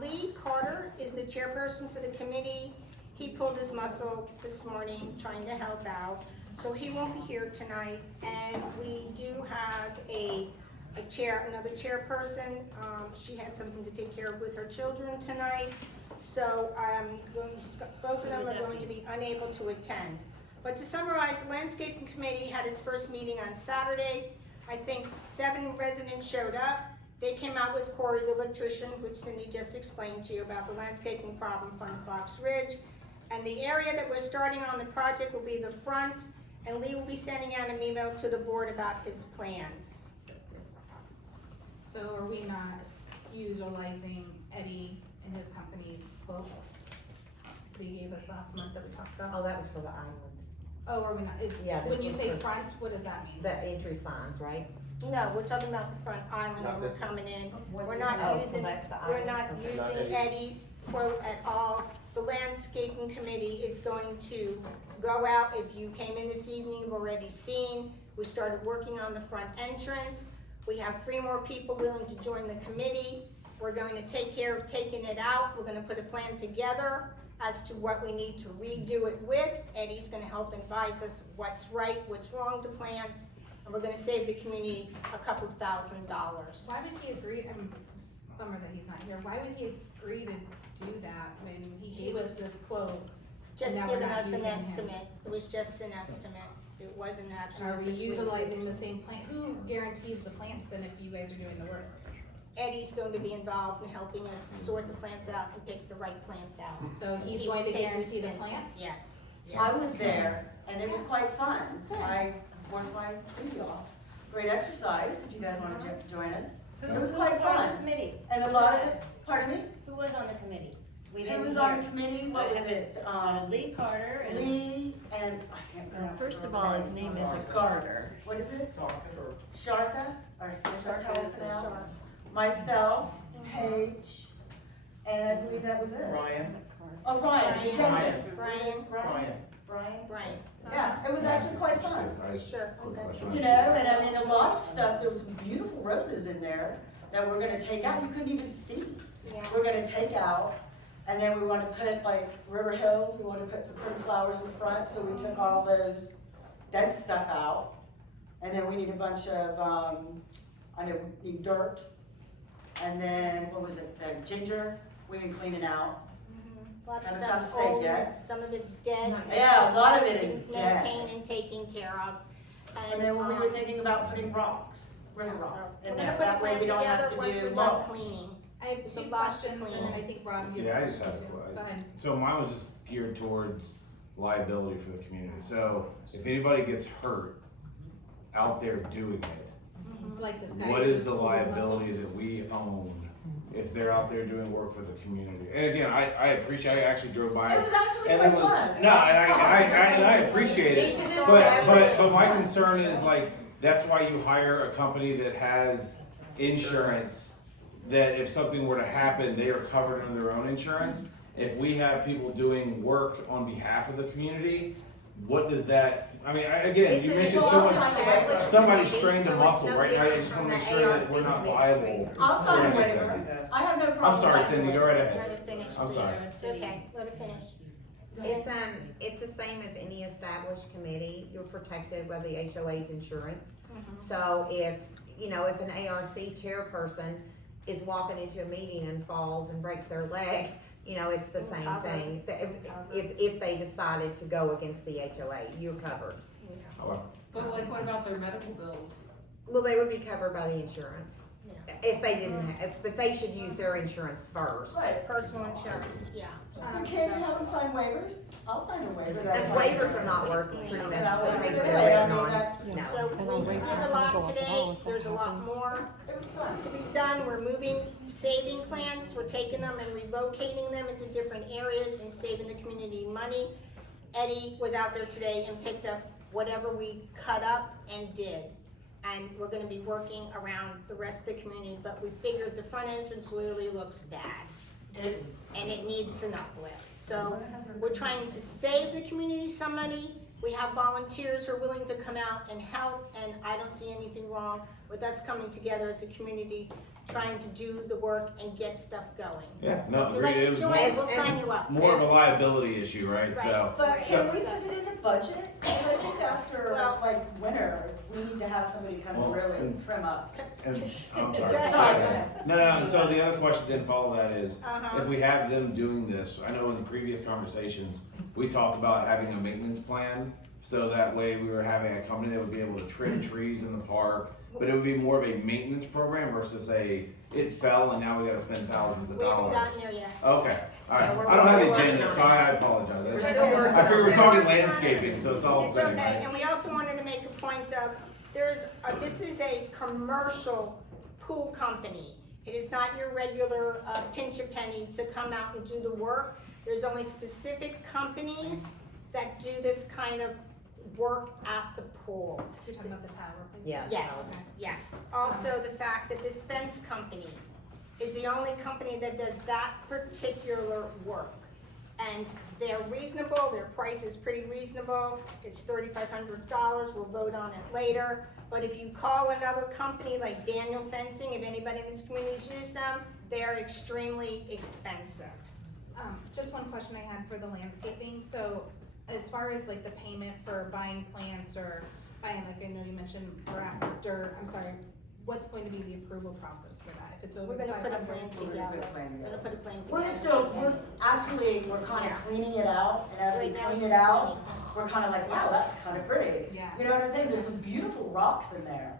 Lee Carter is the chairperson for the committee. He pulled his muscle this morning trying to help out, so he won't be here tonight. And we do have another chairperson. She had something to take care of with her children tonight, so both of them are going to be unable to attend. But to summarize, the landscaping committee had its first meeting on Saturday. I think 7 residents showed up. They came out with Corey, the electrician, which Cindy just explained to you about the landscaping problem from Fox Ridge. And the area that we're starting on the project will be the front, and Lee will be sending out an email to the board about his plans. So are we not utilizing Eddie and his company's quote that he gave us last month that we talked about? Oh, that was for the island. Oh, are we not? Yeah, this When you was say for- front, what does that mean? The entry signs, right? No, we're talking about the front island Not when we're this. coming in. What We're do not you- oh, so using, that's the we're island. not Okay. Not using Eddie's. Eddie's quote at all. The landscaping committee is going to go out. If you came in this evening, you've already seen, we started working on the front entrance. We have 3 more people willing to join the committee. We're going to take care of taking it out. We're gonna put a plan together as to what we need to redo it with. Eddie's gonna help advise us what's right, what's wrong to plant, and we're gonna save the community a couple $1,000s. Why would he agree, it's a bummer that he's not here, why would he agree to do that when he gave us this quote? Just and now we're giving not us an using him? estimate. It was just an estimate. It wasn't actually Are we officially utilizing approved. the same plant? Who guarantees the plants then if you guys are doing the work? Eddie's going to be involved in helping us sort the plants out and pick the right plants out. So he's He going will to take guarantee the responsibility. plants? Yes. I was there, and it was quite fun. I worked my booty off. Great exercise, if you guys wanna join us. It was quite fun. Committee. And a lot of it, pardon me? Who was on the committee? We Who didn't was on hear. the committee? What was it? Lee Carter and. Lee and, I can't remember. First of all, his name is Carter. What is it? Sharka, or is that how it's pronounced? Myself, Paige, and I believe that was it. Ryan. Oh, Ryan. Ryan. Gentleman. Ryan. Ryan. Brian. Yeah, it was actually quite fun. Sure. You know, and I mean, a lot of stuff, there was beautiful roses in there that we're gonna take out, you couldn't even see. Yeah. We're gonna take out, and then we wanna put like River Hills, we wanna put some pretty flowers in front, so we took all those dead stuff out. And then we need a bunch of, I know, we need dirt. And then, what was it, the ginger, we can clean it out. A lot of Haven't stuff's found steak old, yet. some of it's dead. Yeah, a lot of it it is dead. Maintained and taken care of. And then we were thinking about putting rocks, river so rock we're in gonna there, put a that way plan we don't together have to once do we're done mulch. cleaning. I have There's a two lot to questions, clean. and then I think Rob, you Yeah, I have just have questions too. a Go ahead. So mine was just geared towards liability for the community. So if anybody gets hurt out there doing it, It's like this guy. what is the pulled his muscle. liability that we own if they're out there doing work for the community? And again, I appreciate, I actually drove by. It was actually and quite it was, fun. No, and I appreciate it, but my concern is like, that's why you hire a company that has insurance, that if something were to happen, they are covered under their own insurance. If we have people doing work on behalf of the community, what does that, I mean, again, you Isn't it mentioned all someone, established somebody committee, strained a so it's muscle, no right? I different just from wanna make the sure that we're ARC not committee. liable. I'll sign a for anything. waiver, I have no I'm problem sorry, signing Cindy, a go right Let ahead. her finish, I'm sorry. please. Okay, let her finish. It's the same as any established committee, you're protected by the HOA's insurance. So if, you know, if an ARC chairperson is walking into a meeting and falls and breaks their leg, you know, it's the same Covered. thing. If they decided to go against the HOA, you're covered. But like, what about their medical bills? Well, they would be covered by the insurance. Yeah. If they didn't have, but they should use their insurance first. Right, Personal insurance, yeah. you can't have them sign waivers, I'll sign a waiver. And waivers are not worth pretty much No, the I mean, paperwork I mean, on, that's- no. So we did a lot today, there's a lot more It was fun. to be done. We're moving saving plans, we're taking them and relocating them into different areas and saving the community money. Eddie was out there today and picked up whatever we cut up and did. And we're gonna be working around the rest of the community, but we figured the front entrance literally looks bad. And it needs an uplift. So we're trying to save the community some money. We have volunteers who are willing to come out and help, and I don't see anything wrong with us coming together as a community, trying to do the work and get stuff going. Yeah, So no, if you'd agreed. like It to was join, more- we'll sign you up. more of a liability issue, right? Right. So, But can we So- put it in the budget? Because I think after, Well- like, winter, we need to have somebody come Well, really and- trim up. and, I'm Go sorry. ahead. No, so the other question didn't follow that is, Uh-huh. if we have them doing this, I know in the previous conversations, we talked about having a maintenance plan, so that way we were having a company that would be able to trim trees in the park, but it would be more of a maintenance program versus it fell and now we gotta spend thousands of We haven't dollars. gotten there yet. Okay, alright, No, we're I don't have the still working agenda, on so it. I apologize. We're That's- still working I figured on we're it. talking landscaping, so it's all the It's same, okay, right? and we also wanted to make a point of, this is a commercial pool company. It is not your regular pinch a penny to come out and do the work. There's only specific companies that do this kind of work at the pool. You're talking about the tile replacement? Yes. Yes, yes. Also, the fact that this fence company is the only company that does that particular work. And they're reasonable, their price is pretty reasonable, it's $3,500, we'll vote on it later. But if you call another company like Daniel Fencing, if anybody in this community has used them, they're extremely expensive. Just one question I had for the landscaping, so as far as like the payment for buying plants or buying, like I know you mentioned, what's going to be the approval process for that? If it's over We're gonna put a 500? plan together. We're gonna put a plan together. We're kind of cleaning it out, and as we Right now, clean it's it just out, cleaning. we're kind of like, wow, that's kind of pretty. Yeah. You know what I'm saying? There's some beautiful rocks in there.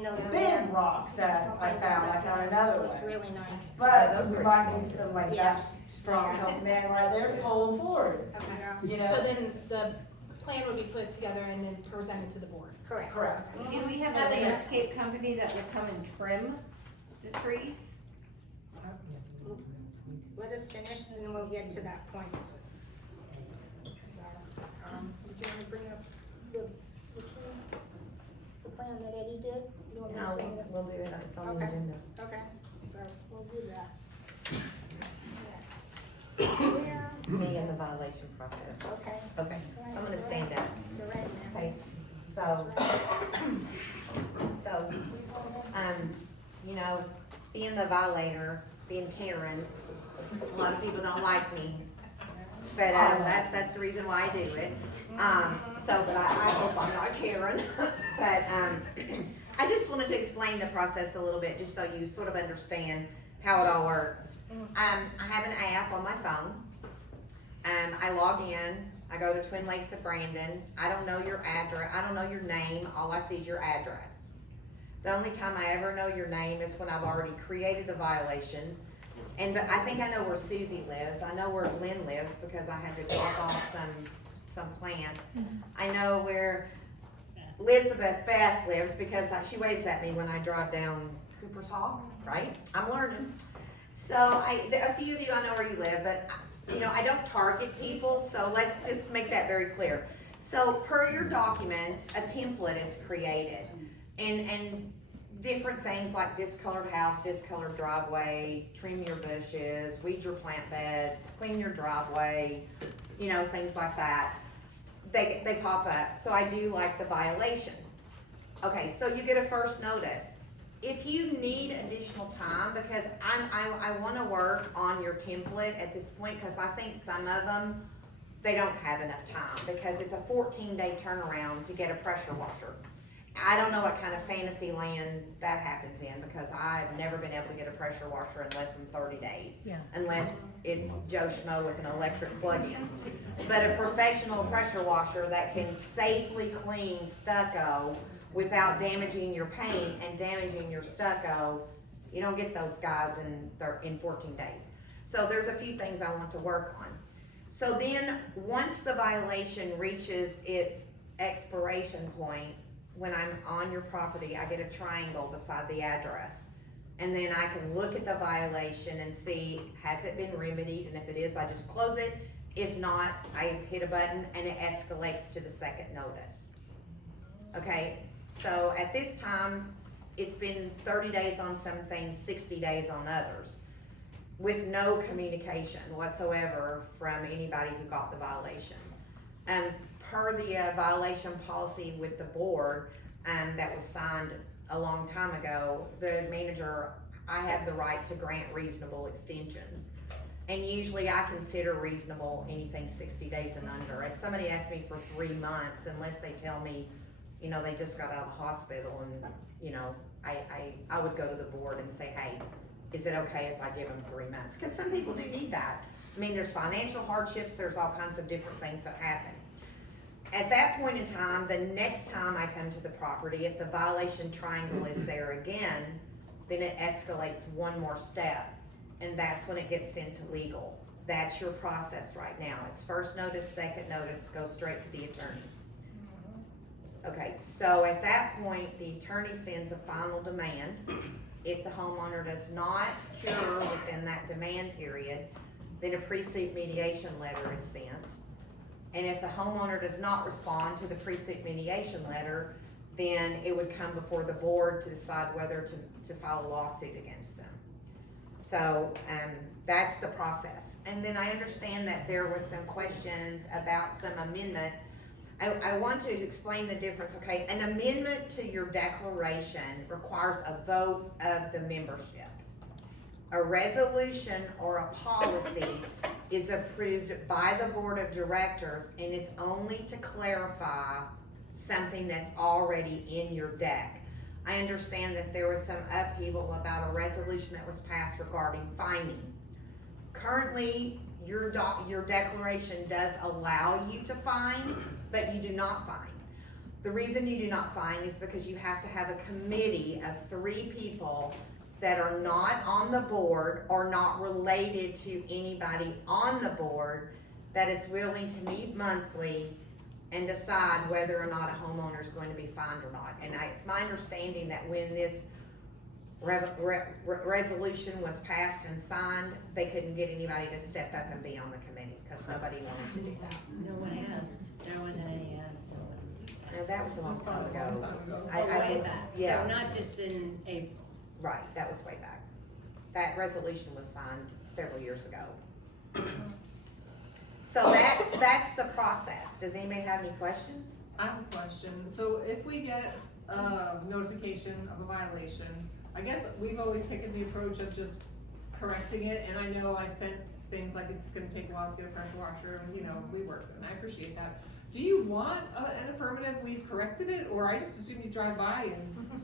No, Big rocks that I found another Looks one. really nice. But those we are might need expensive. some like Yeah. that strong help man right there to pull them forward, Okay. you know? So then the plan would be put together and then presented to the board? Correct. Correct. Do we have a landscape company that will come and trim the trees? Let us finish and then we'll get to that point. So, did you wanna bring up the trees? The plan that Eddie did? You want me to No, bring it up? we'll do it, it's on the Okay. agenda. Okay, so we'll do that. Next. Where? Me and the the violation process. Okay. Okay, so I'm gonna stand up. You're right, ma'am. Okay, so, you know, being the violator, being Karen, a lot of people don't like me. But, that's the reason why I do it. But I hope I'm not Karen. But, I just wanted to explain the process a little bit, just so you sort of understand how it all works. I have an app on my phone. I log in, I go to Twin Lakes of Brandon. I don't know your address, I don't know your name, all I see is your address. The only time I ever know your name is when I've already created the violation. But I think I know where Susie lives, I know where Glenn lives because I had to drop off some plants. I know where Beth lives because she waves at me when I drive down Cooper's Hawk, right? I'm learning. So a few of you, I know where you live, but you know, I don't target people, so let's just make that very clear. So per your documents, a template is created, and different things like discolored house, discolored driveway, trim your bushes, weed your plant beds, clean your driveway, you know, things like that. They pop up. So I do like the violation. Okay, so you get a first notice. If you need additional time, because I want to work on your template at this point, because I think some of them, they don't have enough time, because it's a 14-day turnaround to get a pressure washer. I don't know what kind of fantasy land that happens in, because I've never been able to get a pressure washer in less than 30 days. Yeah. Unless it's Joe Schmo with an electric plug-in. But a professional pressure washer that can safely clean stucco without damaging your paint and damaging your stucco, you don't get those guys in 14 days. So there's a few things I want to work on. So then, once the violation reaches its expiration point, when I'm on your property, I get a triangle beside the address. And then I can look at the violation and see, has it been remedied? And if it is, I just close it. If not, I hit a button and it escalates to the second notice. Okay, so at this time, it's been 30 days on some things, 60 days on others, with no communication whatsoever from anybody who got the violation. Per the violation policy with the board that was signed a long time ago, the manager, I have the right to grant reasonable extensions. And usually I consider reasonable anything 60 days and under. If somebody asks me for 3 months, unless they tell me, you know, they just got out of the hospital, and, you know, I would go to the board and say, hey, is it okay if I give them 3 months? Because some people do need that. I mean, there's financial hardships, there's all kinds of different things that happen. At that point in time, the next time I come to the property, if the violation triangle is there again, then it escalates one more step, and that's when it gets sent to legal. That's your process right now. It's first notice, second notice, goes straight to the attorney. Okay, so at that point, the attorney sends a final demand. If the homeowner does not cure within that demand period, then a pre-suit mediation letter is sent. And if the homeowner does not respond to the pre-suit mediation letter, then it would come before the board to decide whether to file a lawsuit against them. So that's the process. And then I understand that there was some questions about some amendment. I want to explain the difference, okay? An amendment to your declaration requires a vote of the membership. A resolution or a policy is approved by the board of directors, and it's only to clarify something that's already in your deck. I understand that there was some upheaval about a resolution that was passed regarding fining. Currently, your declaration does allow you to fine, but you do not fine. The reason you do not fine is because you have to have a committee of 3 people that are not on the board or not related to anybody on the board that is willing to meet monthly and decide whether or not a homeowner is going to be fined or not. And it's my understanding that when this resolution was passed and signed, they couldn't get anybody to step up and be on the committee because nobody wanted to do that. No one asked, there wasn't any, No, that was a long time ago. way back, Yeah. so not just in a, Right, that was way back. That resolution was signed several years ago. So that's the process. Does anybody have any questions? I have a question. So if we get a notification of a violation, I guess we've always taken the approach of just correcting it, and I know I've sent things like it's gonna take a while to get a pressure washer, and you know, we work, and I appreciate that. Do you want an affirmative, we've corrected it, or I just assume you drive by and?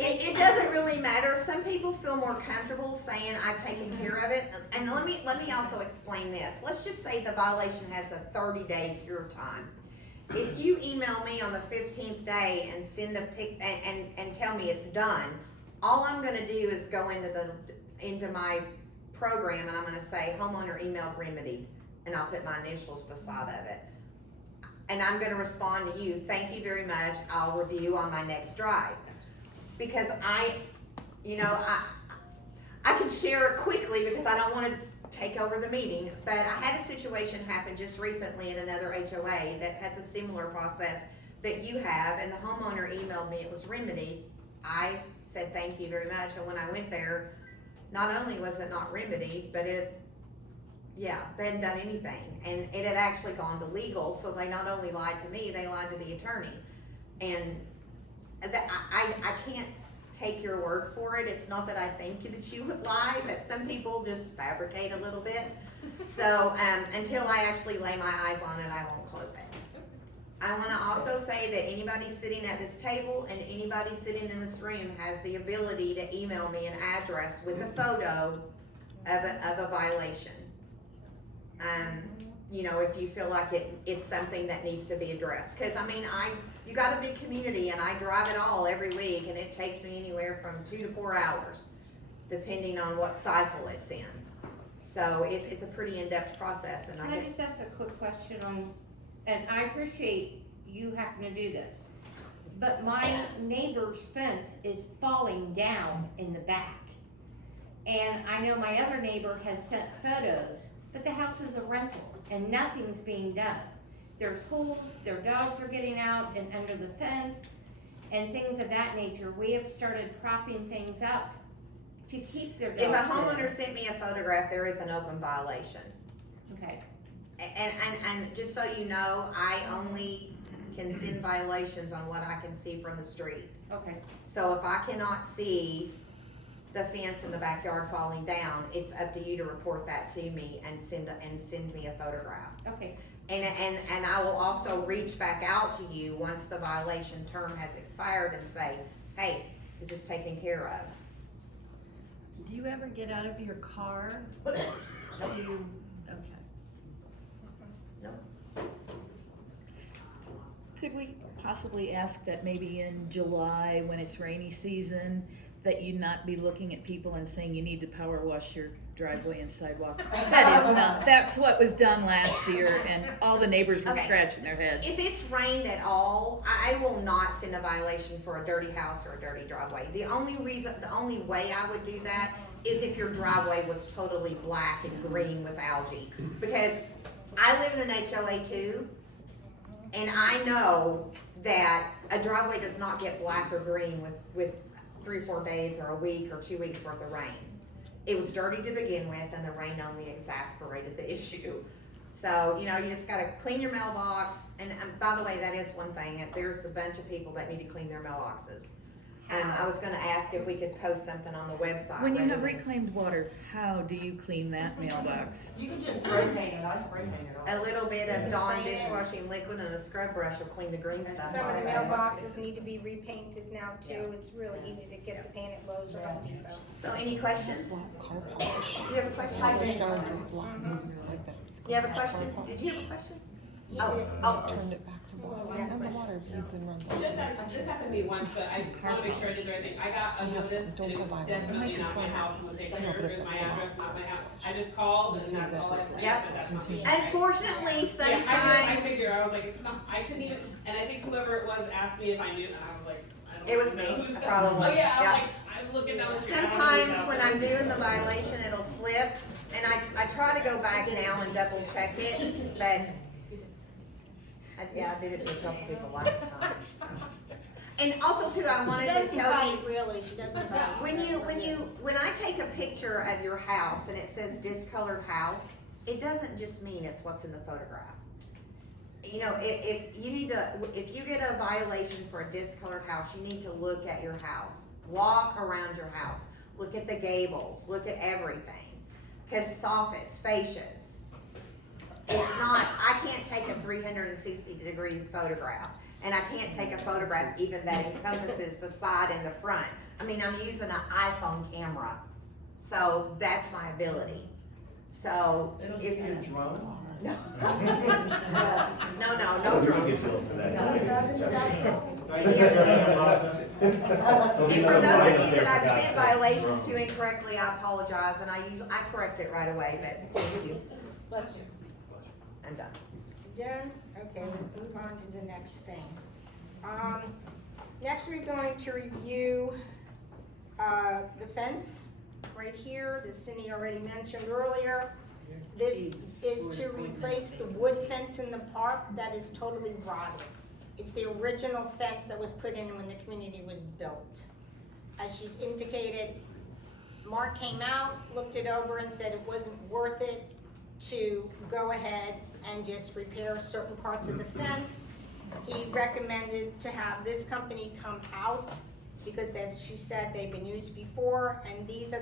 It doesn't really matter. Some people feel more comfortable saying I've taken care of it. And let me also explain this. Let's just say the violation has a 30-day cure time. If you email me on the 15th day and send a pic and tell me it's done, all I'm gonna do is go into my program and I'm gonna say homeowner email remedied, and I'll put my initials beside of it. And I'm gonna respond to you, thank you very much, I'll review on my next drive. Because I can share it quickly because I don't wanna take over the meeting, but I had a situation happen just recently in another HOA that has a similar process that you have, and the homeowner emailed me, it was remedied. I said thank you very much, and when I went there, not only was it not remedied, but they hadn't done anything, and it had actually gone to legal, so they not only lied to me, they lied to the attorney. And I can't take your word for it. It's not that I think that you would lie, but some people just fabricate a little bit. So until I actually lay my eyes on it, I won't close it. I want to also say that anybody sitting at this table and anybody sitting in this room has the ability to email me an address with a photo of a violation. If you feel like it's something that needs to be addressed. Because you got a big community and I drive it all every week, and it takes me anywhere from 2 to 4 hours, depending on what cycle it's in. So it's a pretty in-depth process. And Can I just ask a quick question and I appreciate you having to do this, but my neighbor's fence is falling down in the back. And I know my other neighbor has sent photos, but the house is a rental and nothing's being done. There's holes, their dogs are getting out and under the fence and things of that nature. We have started propping things up to keep their dogs if a in. homeowner sent me a photograph, there is an open violation. Okay. And just so you know, I only can send violations on what I can see from the street. Okay. So if I cannot see the fence in the backyard falling down, it's up to you to report that to me and send me a photograph. Okay. And I will also reach back out to you once the violation term has expired and say, hey, is this taken care of? Do you ever get out of your car? Okay. No? Could we possibly ask that maybe in July, when it's rainy season, that you not be looking at people and saying you need to power wash your driveway and sidewalk? That's what was done last year, and all the neighbors were scratching their heads. If it's rained at all, I will not send a violation for a dirty house or a dirty driveway. The only way I would do that is if your driveway was totally black and green with algae. Because I live in an HOA too, and I know that a driveway does not get black or green with 3 or 4 days or a week or 2 weeks worth of rain. It was dirty to begin with, and the rain only exacerbated the issue. So, you just gotta clean your mailbox, and by the way, that is one thing, there's a bunch of people that need to clean their mailboxes. I was gonna ask if we could post something on the website. When you have reclaimed water, how do you clean that mailbox? You can just spray paint it, I spray paint it all. A little bit of Dawn dishwashing liquid and a scrub brush will clean the green stuff. Some of the off. mailboxes need to be repainted now too. It's really easy to get the paint at Lowe's or Home Depot. So any questions? Do you have a question? You have a question? Did you have a question? Oh. Turned it back to water, and the water seeps and runs out. This happened to me once, but I want to make sure I did the right thing. I got a notice, and it was definitely not my house in the picture, it was my address, not my house. I just called, and that's all I said, that's not me. Unfortunately, sometimes. Yeah, I figured, I was like, it's not, I couldn't even, and I think whoever it was asked me if I knew, and I was like, I don't know. It was me, probably. Oh, yeah, Yeah. I'm looking down the street. Sometimes when I'm doing the violation, it'll slip, and I try to go back now and double check it, but. I did it to a couple people last time. So. And also too, I wanted to tell you. Really, she doesn't bite. When I take a picture of your house and it says discolored house, it doesn't just mean it's what's in the photograph. You know, if you need to, if you get a violation for a discolored house, you need to look at your house, walk around your house, look at the gables, look at everything. Cause soffits, fascias, it's not, I can't take a 360-degree photograph, and I can't take a photograph even that encompasses the side and the front. I mean, I'm using an iPhone camera, so that's my ability. So It'll if be a drone. no, no drone. And for those of you that I've sent violations to incorrectly, I apologize, and I correct it right away, but Bless you. I'm done. Done? Okay, let's move on to the next thing. Next, we're going to review, the fence right here that Cindy already mentioned earlier. This is to replace the wood fence in the park that is totally rotted. It's the original fence that was put in when the community was built. As she's indicated, Mark came out, looked it over and said it wasn't worth it to go ahead and just repair certain parts of the fence. He recommended to have this company come out because as she said, they've been used before, and this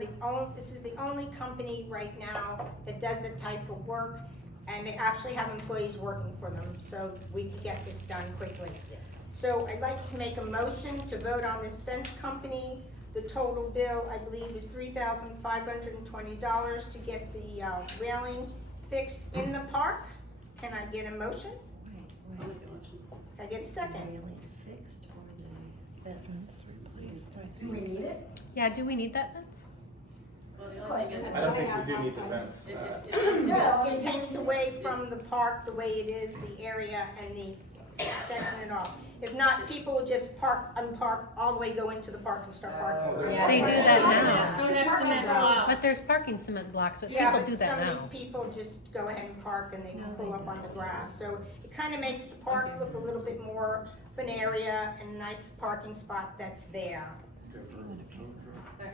is the only company right now that does the type of work, and they actually have employees working for them, so we can get this done quickly. So I'd like to make a motion to vote on this fence company. The total bill, I believe, is $3,520 to get the railing fixed in the park. Can I get a motion? Can I get a second? Do we need it? Yeah, do we need that fence? Well, the only thing is, I don't think we do need the fence. It takes away from the park the way it is, the area and the section it off. If not, people will just unpark all the way, go into the park and start parking. They do that now. Don't have cement blocks. But there's parking cement blocks, but Yeah, people but do that some now. of these people just go ahead and park and they can pull up on the grass. So it kind of makes the park look a little bit more of an area and a nice parking spot that's there.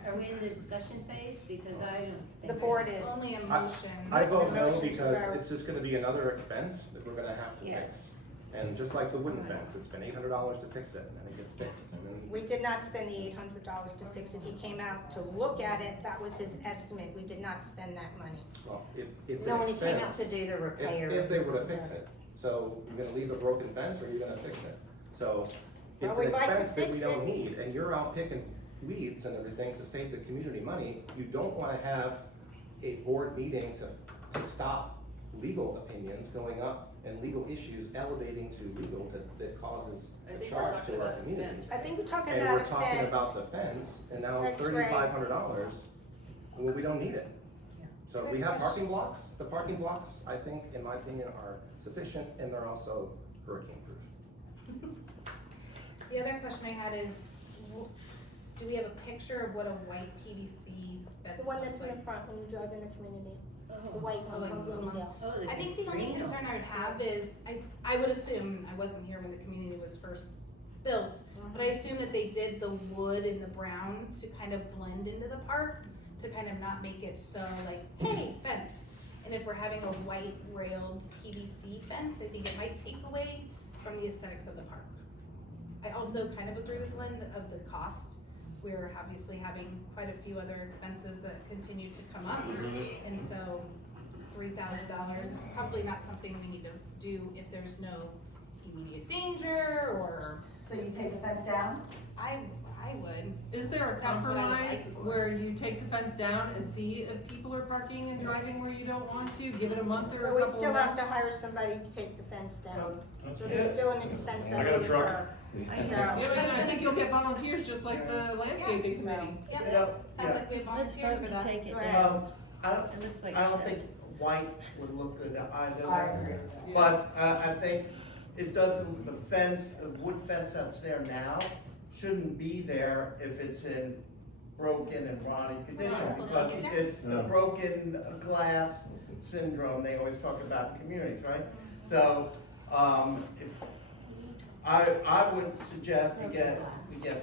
Are we in the discussion phase? Because I don't think. The board is. Only a motion. I vote no Motion to because vote. it's just gonna be another expense that we're gonna have to Yeah. fix. And just like the wooden fence, it's been $800 to fix it, and then it gets fixed, and then. We did not spend the $800 to fix it. He came out to look at it. That was his estimate. We did not spend that money. Well, it's No, an when he came out expense to do the repair. if they were to fix it. So you're gonna leave a broken fence or you're gonna fix it? So it's Well, an we'd like to expense that we fix don't it. need, and you're out picking weeds and everything to save the community money. You don't wanna have a board meeting to stop legal opinions going up and legal issues elevating to legal that causes I a think we're charge talking to our about the community. fence. I think we're talking And about we're a talking fence. about the fence, and now That's right. $3,500, well, we don't need it. So we have parking blocks, the parking blocks, I think, in my opinion, are sufficient, and they're also hurricane-proof. The other question I had is, do we have a picture of what a white PVC fence The one looks that's in like? the front when you drive in the community. The white Oh, one, like the little one. Oh, I think the only concern I would have is, I would assume, I wasn't here when the community was first built, but I assume that they did the wood and the brown to kind of blend into the park, to kind of not make it so like, hey, fence. And if we're having a white railed PVC fence, I think it might take away from the aesthetics of the park. I also kind of agree with Lynn of the cost. We're obviously having quite a few other expenses that continue to come up. And so $3,000 is probably not something we need to do if there's no immediate danger or. So you take the fence down? I would. Is there a That's what I would compromise like for. where you take the fence down and see if people are parking and driving where you don't want to? Give it a month or a But couple we'd of still have to months? hire somebody to take the fence down. So Yeah. there's still an expense I that got a will truck. occur. Yeah, So, and I think you'll get volunteers just like the landscaping committee. Yep, You know, sounds like we have volunteers for that. Take it Go ahead. down. I don't think white would look good either. I agree. But I think it doesn't, the fence, the wood fence that's there now shouldn't be there if it's in broken and rotting condition. Right, we'll Because take it down. it's the broken glass syndrome they always talk about in communities, right? So, I would suggest we get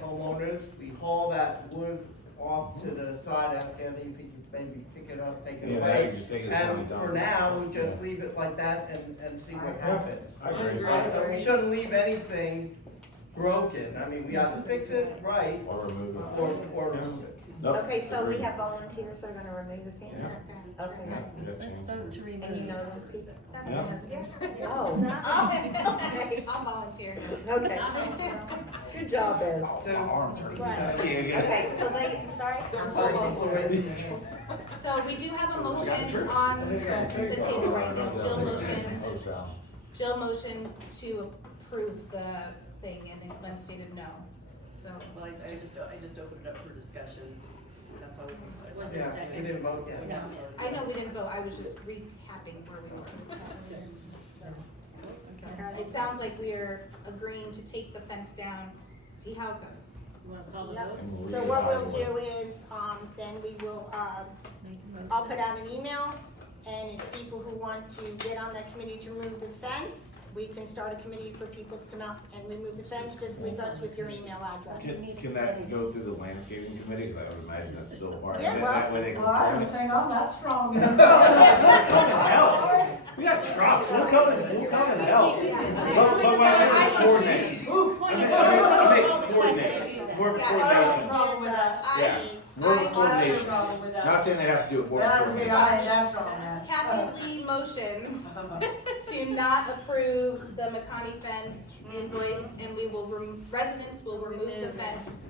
homeowners, we haul that wood off to the side, ask Andy if he can maybe pick it up, take it Yeah, away. you just take it And down. for now, we just leave it like that and see what happens. I agree. We shouldn't leave anything broken. I mean, we have to fix it right Or remove it. or remove it. Nope. Okay, so we have volunteers that are gonna remove the fence? Okay. Let's vote to remove. And you know those people? That's Yeah. Oh. Okay. I'll volunteer. Okay. Good job, Ben. My arms hurt. Right. I can't get it. Okay, so they, I'm sorry? I'm sorry, Miss Lori. So we do have a motion on the table right now. Jill motioned to approve the thing, and then Glenn stated no. So, Well, I just opened it up for discussion, that's all we can. Was there a Yeah, second? we didn't vote yet. no, I know we didn't vote, I was just recapping where we were. It sounds like we are agreeing to take the fence down, see how it goes. You wanna call the Yep. vote? So what we'll do is, then we will, I'll put out an email, and if people who want to get on that committee to remove the fence, we can start a committee for people to come out and remove the fence, just leave us with your email address. Can that go through the landscaping committee? 'Cause I would imagine that's still part of Yeah, it. well- That way they can. Well, I don't think I'm that strong. Come and help. We got trucks. We'll come and help. But I make coordination. I make coordination. More of a coordination. Yeah. More of a coordination. Not saying they have to do it. More of a coordination. Kathy Lee motions to not approve the McConney fence invoice, and we will, residents will remove the fence,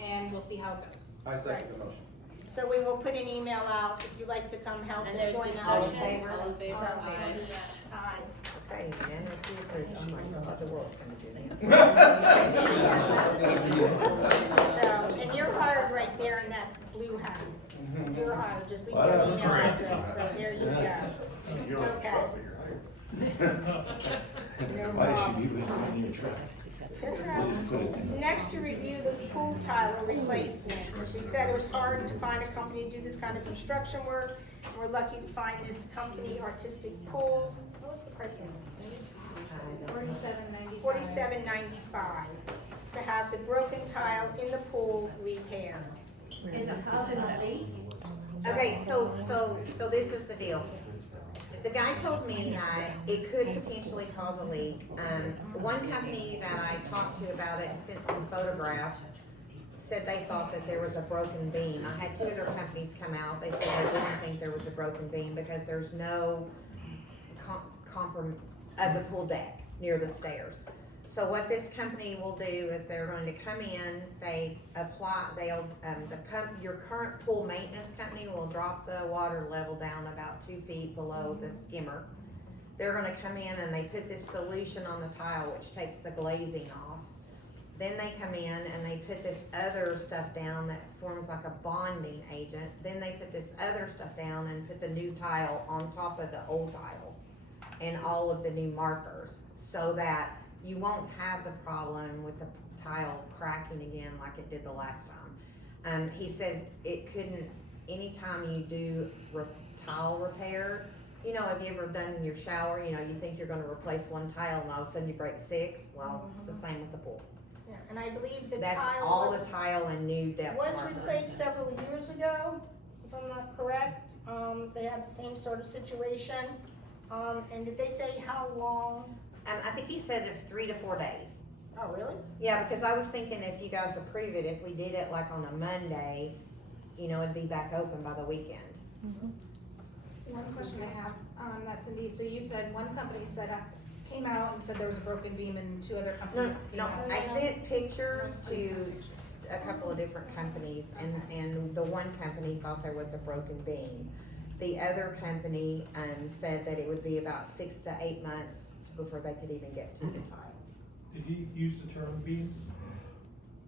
and we'll see how it goes. I second the motion. So we will put an email out if you'd like to come help And and there's join us. All in discussion. favor? All in favor? Aye. Okay, unanimously approved. Oh my God, what the world's gonna do So, and you're hired right there in that blue hat. You're hired, just leave Well, your that was email great. address, so there you go. You don't have a Okay. truck, but you're hired. Why should you live in your truck? Next, to review the pool tile replacement. As we said, it was hard to find a company to do this kind of construction work. We're lucky to find this company, Artistic Pools. What was the price on it? $47.95 to have the broken tile in the pool repaired. Okay, so this is the deal. The guy told me that it could potentially cause a leak. One company that I talked to about it and sent some photographs said they thought that there was a broken beam. I had two other companies come out, they said they didn't think there was a broken beam because there's no of the pool deck near the stairs. So what this company will do is they're going to come in, your current pool maintenance company will drop the water level down about 2 feet below the skimmer. They're gonna come in and they put this solution on the tile which takes the glazing off. Then they come in and they put this other stuff down that forms like a bonding agent. Then they put this other stuff down and put the new tile on top of the old tile and all of the new markers so that you won't have the problem with the tile cracking again like it did the last time. He said it couldn't, anytime you do tile repair, you know, have you ever done in your shower, you know, you think you're gonna replace one tile and all of a sudden you break 6? Well, it's the same with the pool. Yeah, and I believe the That's tile all was, the tile and new depth was markers. replaced several years ago, if I'm not correct. They had the same sort of situation. And did they say how long? I think he said of 3 to 4 days. Oh, really? Yeah, because I was thinking if you guys approve it, if we did it like on a Monday, you know, it'd be back open by the weekend. One question I have on that, Cindy, so you said one company came out and said there was a broken beam and two other No, companies came no, out. I sent pictures to a couple of different companies and the one company thought there was a broken beam. The other company, said that it would be about 6 to 8 months before they could even get to the tile. Did he use the term beam?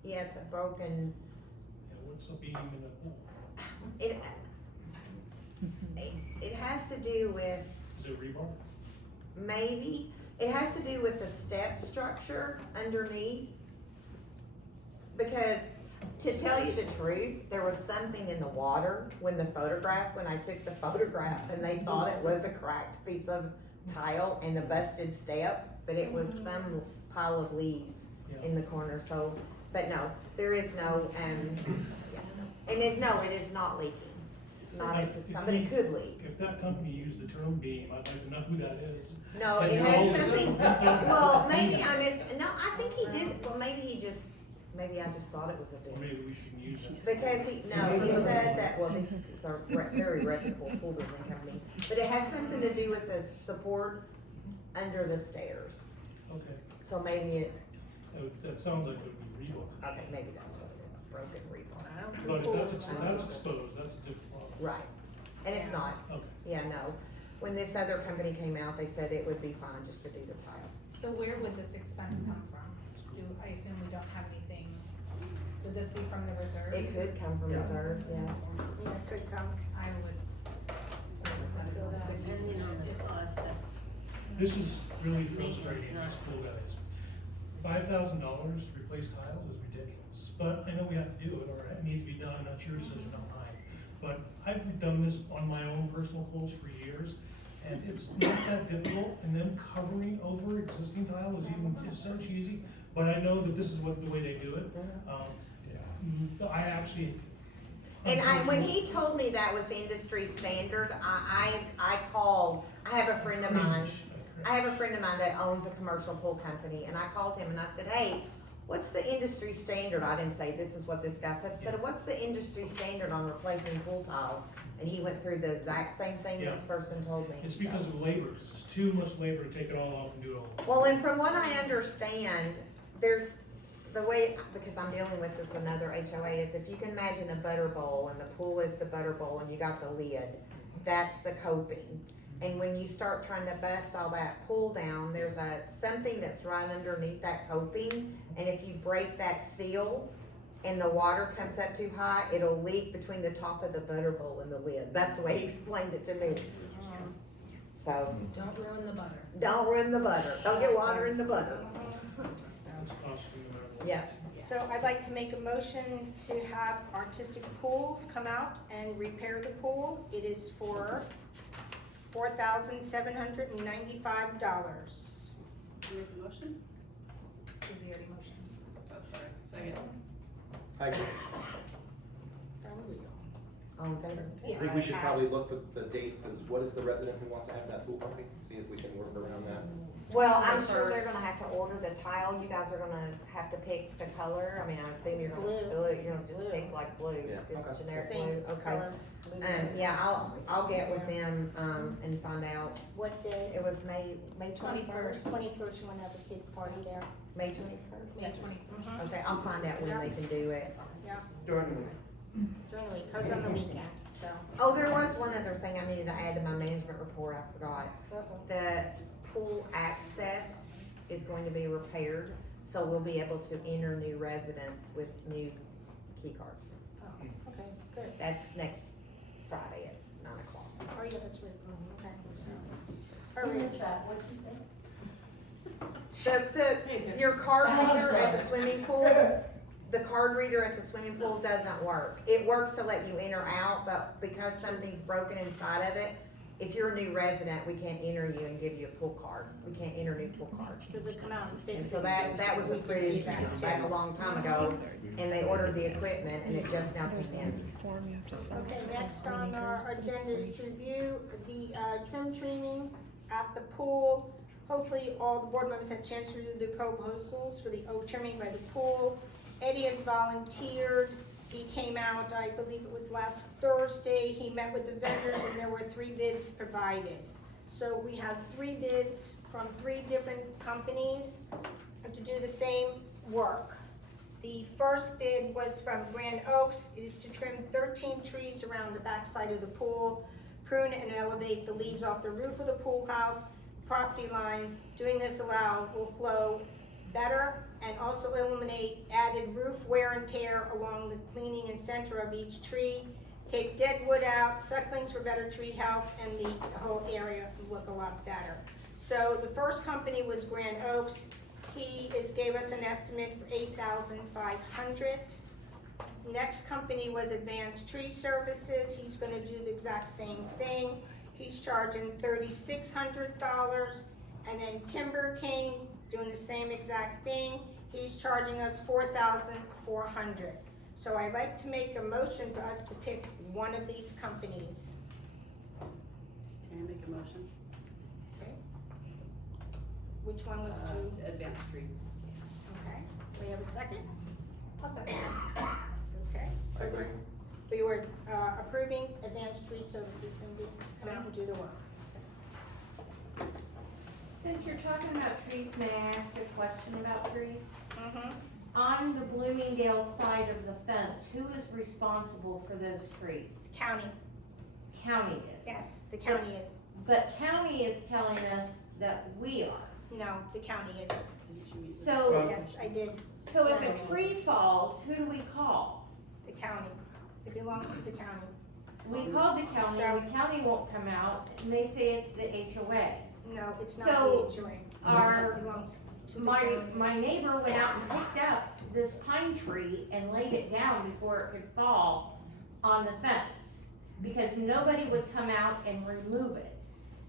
Yeah, it's a broken, Yeah, what's a beam in a pool? it has to do with, Is it rebar? maybe, it has to do with the step structure underneath. Because to tell you the truth, there was something in the water when I took the photograph and they thought it was a cracked piece of tile and a busted step, but it was some pile of leaves in the corner, so, but no, there is no, it is not leaking. not at this If time, but it you- could leak. If that company used the term beam, I'd like to know who that is. No, Like, it no, has it's something, different. well, maybe I missed, no, I think he did, well, maybe I just thought it was a Or bid. maybe we shouldn't use that. Because he said that, well, this is a very reputable pool building company, but it has something to do with the support under the stairs. Okay, So maybe it's, that sounds like it would be real. okay, maybe that's what it is, broken rebar. But if that's exposed, that's a different problem. Right, and it's not, Okay. yeah, no. When this other company came out, they said it would be fine just to do the tile. So where would this expense come from? I assume we don't have anything, would this be from the reserve? It could come from reserves, yes. Yeah, it could come. I would. So that depending on the cost, that's. This is really That's maintenance, frustrating, not- these pool guys. $5,000 to replace tile is ridiculous, but I know we have to do it, or it needs to be done, that's your decision, not mine. But I've done this on my own personal pools for years, and it's not that difficult, and then covering over existing tile is so cheesy, but I know that this is the way they do it. I actually. And when he told me that was industry standard, I called, I have a friend of mine that owns a commercial pool company, and I called him and I said, hey, what's the industry standard? I didn't say this is what this guy said. I said, what's the industry standard on replacing pool tile? And he went through the exact same thing this person told me. It's so. because of labor, it's too much labor to take it all off and do it all. Well, and from what I understand, there's the way, because I'm dealing with this another HOA, is if you can imagine a butter bowl and the pool is the butter bowl and you got the lid, that's the coping. And when you start trying to bust all that pool down, there's something that's right underneath that coping. And if you break that seal and the water comes up too high, it'll leak between the top of the butter bowl and the lid. That's the way he explained it to me. So, Don't ruin the butter. don't ruin the butter. Don't get water in the butter. It's costing no matter what. Yeah. So I'd like to make a motion to have Artistic Pools come out and repair the pool. It is for $4,795. You make the motion? Susie already motioned. Oh, sorry, second. I agree. All in favor? I think we should probably look for the date, because what is the resident who wants to have that pool party? See if we can work around that. Well, I'm sure they're gonna have to order the tile, you guys are gonna have to pick the color, I mean, I assume you're gonna, you're gonna just pick like blue, Yeah, just okay. generic Same blue, okay. color. Yeah, I'll get with them, and find out, What day? it was May 21st? 21st, you wanna have a kids' party there? May 21st? Yes, 20. Okay, I'll find out when they can do it. Yeah, During the week. during the week, cause on the weekend, so. Oh, there was one other thing I needed to add to my management report, I forgot. The pool access is going to be repaired, so we'll be able to enter new residents with new key cards. Oh, okay, good. That's next Friday at 9 o'clock. Oh, yeah, that's right, okay, so. Or is that, what'd you say? Your card reader at the swimming pool, the card reader at the swimming pool doesn't work. It works to let you enter out, but because something's broken inside of it, if you're a new resident, we can't enter you and give you a pool card. We can't enter new pool cards. So they come out and And fix it. so that was we can do approved that back a too. long time ago, and they ordered the equipment, and it just now came in. Okay, next on our agenda is to review the trim training at the pool. Hopefully, all the board members had a chance to review the proposals for the oak trimming by the pool. Eddie has volunteered. He came out, I believe it was last Thursday. He met with the vendors and there were 3 bids provided. So we have 3 bids from 3 different companies to do the same work. The first bid was from Grand Oaks. It is to trim 13 trees around the backside of the pool, prune and elevate the leaves off the roof of the pool house, property line. Doing this will flow better and also eliminate added roof wear and tear along the cleaning and center of each tree. Take dead wood out, sucklings for better tree health, and the whole area will look a lot better. So the first company was Grand Oaks. He gave us an estimate for $8,500. Next company was Advanced Tree Services. He's gonna do the exact same thing. He's charging $3,600. And then Timber King, doing the same exact thing. He's charging us $4,400. So I'd like to make a motion for us to pick one of these companies. Can I make a motion? Okay. Which one would you? Advanced Tree. Okay, we have a second? I'll second. Okay. I So agree. we were approving Advanced Tree Services, Cindy, to come out and do the work. Since you're talking about trees, may I ask a question about trees? Mm-hmm. On the Bloomingdale side of the fence, who is responsible for those trees? County, County is. yes, the county is. But county is telling us that we are. No, the county is. So, Yes, I did. so if a tree falls, who do we call? The county. It belongs to the county. We called the county, and the county won't come out, and they say it's the HOA. No, it's not So, the HOA. our- It belongs to the My, county. my neighbor went out and picked up this pine tree and laid it down before it could fall on the fence. Because nobody would come out and remove it.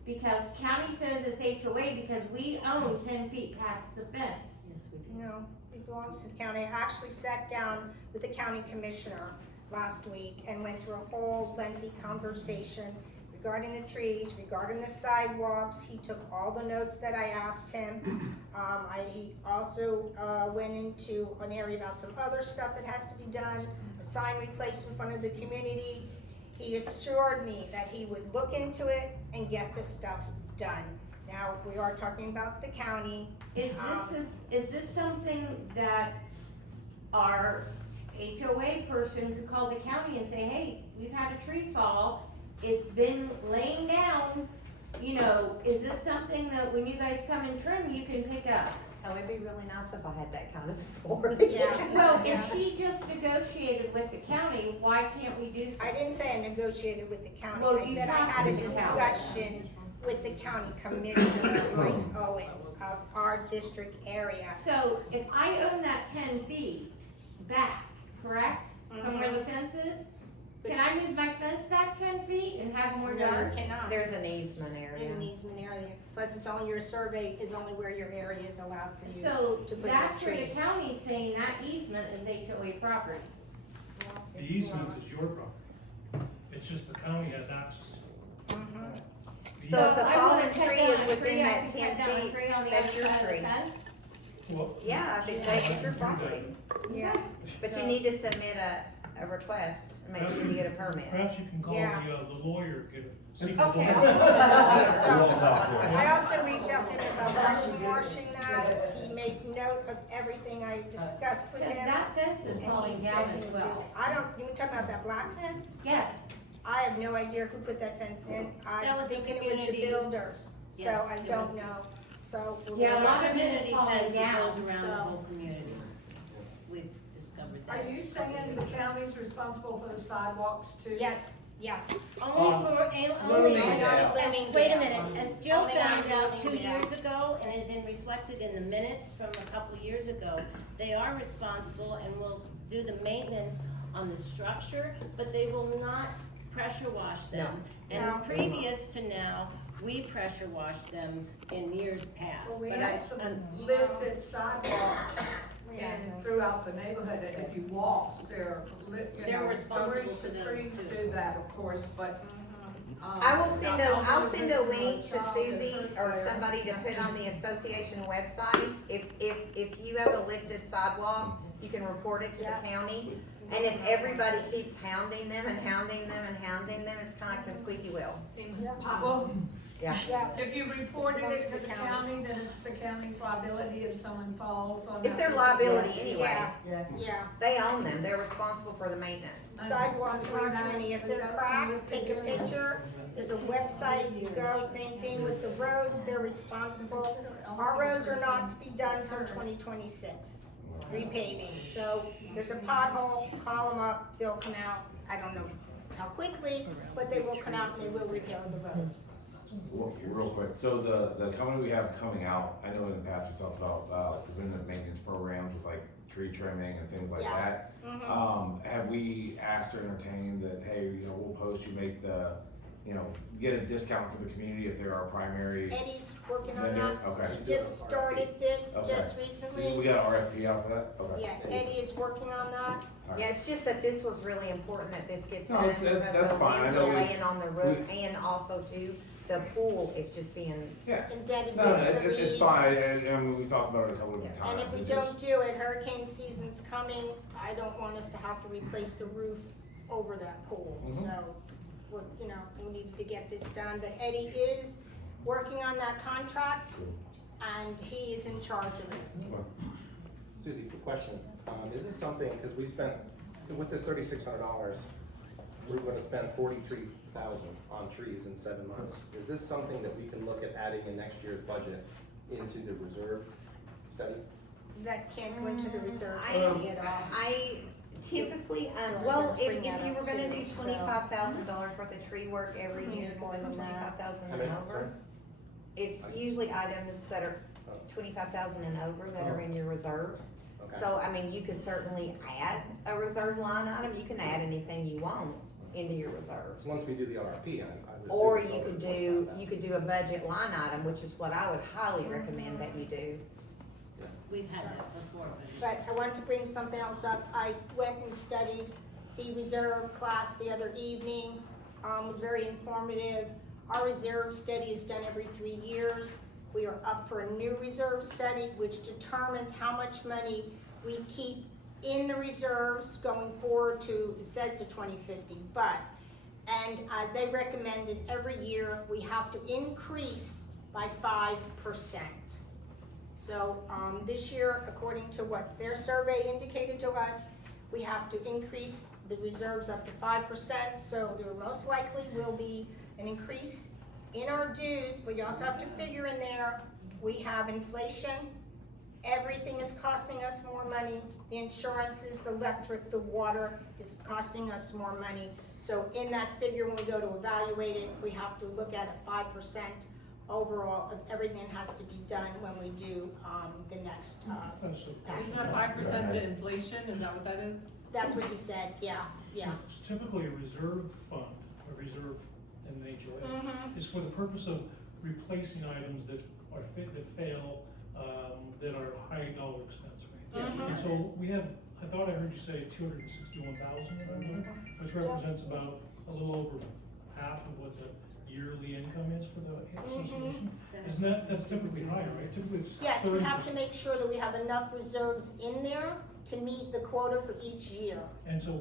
Because county says it's HOA because we own 10 feet past the fence. Yes, we do. No, it belongs to the county. I actually sat down with the county commissioner last week and went through a whole lengthy conversation regarding the trees, regarding the sidewalks. He took all the notes that I asked him. He also went into an area about some other stuff that has to be done, a sign replaced in front of the community. He assured me that he would look into it and get the stuff done. Now, we are talking about the county. Is this something that our HOA person could call the county and say, hey, we've had a tree fall, it's been laying down, you know, is this something that when you guys come and trim, you can pick up? Oh, it'd be really nice if I had that kind of authority. Yeah. Well, if she just negotiated with the county, why can't we do I something? didn't say I negotiated with the county. Well, I you said I talked had a to the county. discussion with the county commissioner, Mike Owens, of our district area. So if I own that 10 feet back, correct, from where the fence is, can I move my fence back 10 feet and have more No, yard? you cannot. There's an easement area. There's an easement area. Plus, it's on your survey is only where your area is allowed for you So to put your that's where the tree. county's saying that easement is HOA property. Well, The it's easement not. is your property. It's just the county has access to it. Mhm. The So if the I wanna fallen cut tree down is a within tree, I that can 10 cut down a feet, tree on the that's other your side of the tree. fence? Well, Yeah, if it's yeah, your you do property. Yeah. But you need to submit a request and make sure you get a permit. Perhaps you can call Yeah. the lawyer, get a secret Okay. lawyer. I also reached out to him about washing that. He made note of everything I discussed with Cause him. that fence is And he falling said down he as would do well. it. I don't, you talking about that black fence? Yes, I have no idea who put that fence in. That I'm was the thinking it was the community. builders, so Yes, I it don't was. know. So. we're Yeah, a gonna- lot of it is Community falling fence that goes down, around the so- whole community. We've discovered that. Are you saying the county's responsible for the sidewalks too? Yes, yes. Only for, only, Bloomingdale. wait a minute, as Jill Only on found out 2 Bloomingdale. years ago, and is in reflected in the minutes from a couple years ago, they are responsible and will do the maintenance on the structure, but they will not pressure wash them. No. And previous to now, we pressure washed them in years past. Well, we But have some lifted sidewalks and throughout the neighborhood, that if you walk, they're lit, you know. They're responsible the for those trees too. do that, of course, but. I will send I'll also send a this is link to child Susie that or hurt there. somebody to put on the association website. If you have a lifted sidewalk, you can report it to the county. And if everybody keeps hounding them and hounding them and hounding them, it's kinda like the squeaky wheel. Well, Yeah. if you reported it to the county, then it's the county's liability if someone falls on. It's that. their liability anyway. Yeah, Yes. yeah. They own them. They're responsible for the maintenance. Sidewalks are community. If they're cracked, take a picture. There's a website, you go, same thing with the roads, they're responsible. Our roads are not to be done till 2026, repaving. So there's a pothole, call them up, they'll come out. I don't know how quickly, but they will come out and they will repair the roads. Real quick, so the company we have coming out, I know in the past we talked about preventive maintenance programs with like tree trimming and things like Yeah. that. Mhm. Have we asked or entertained that, hey, you know, we'll post, you make the get a discount for the community if they're our primary. Eddie's working on Vendor? that. Okay. He just started this Okay. just recently. We got an RFP out for that? Okay. Yeah, Eddie is working on that. Yeah, it's just that this was really important that this gets No, done that's because the fine. I liens know are we- laying on the roof and also too, the pool is just being, Yeah. Indebted No, with the it's leaves. fine, and we talked about it a couple of Yes. times. And if we It's don't just- do it, hurricane season's coming, I don't want us to have to replace the roof over that pool. Mhm. So, we needed to get this done, but Eddie is working on that contract, and he is in charge of it. Susie, quick question. Is this something, because we spent, with this $3,600, we're gonna spend 43,000 on trees in 7 months. Is this something that we can look at adding in next year's budget into the reserve study? That can't go into the reserve I- study at all. I typically, So well, let's bring if that you up were gonna too, do so- $25,000 worth of tree work every We year, need more because it's than that. 25,000 How and many? Sorry? over. It's usually items that are 25,000 and over that are in your reserves. Okay. So, I mean, you could certainly add a reserve line item, you can add anything you want into your reserves. Once we do the RFP, I would assume Or it's you over could 25,000. you could do a budget line item, which is what I would highly recommend that you do. We've had that before, but. But I wanted to bring something else up. I went and studied the reserve class the other evening. It was very informative. Our reserve study is done every 3 years. We are up for a new reserve study, which determines how much money we keep in the reserves going forward to, it says to 2050, and as they recommended, every year, we have to increase by 5%. So, this year, according to what their survey indicated to us, we have to increase the reserves up to 5%, so there most likely will be an increase in our dues, but you also have to figure in there, we have inflation, everything is costing us more money, the insurances, the electric, the water is costing us more money. So in that figure, when we go to evaluate it, we have to look at a 5% overall of everything that has to be done when we do, the next, Isn't that 5% the inflation, is that what that is? That's what you said, yeah. Typically, a reserve fund, a reserve in an HOA, is for the purpose of replacing items that fail, that are high dollar expense, right? And so we have, I thought I heard you say 261,000, which represents about a little over half of what the yearly income is for the association. Isn't that's typically higher, right? Typically it's 30%. Yes, we have to make sure that we have enough reserves in there to meet the quota for each year. And so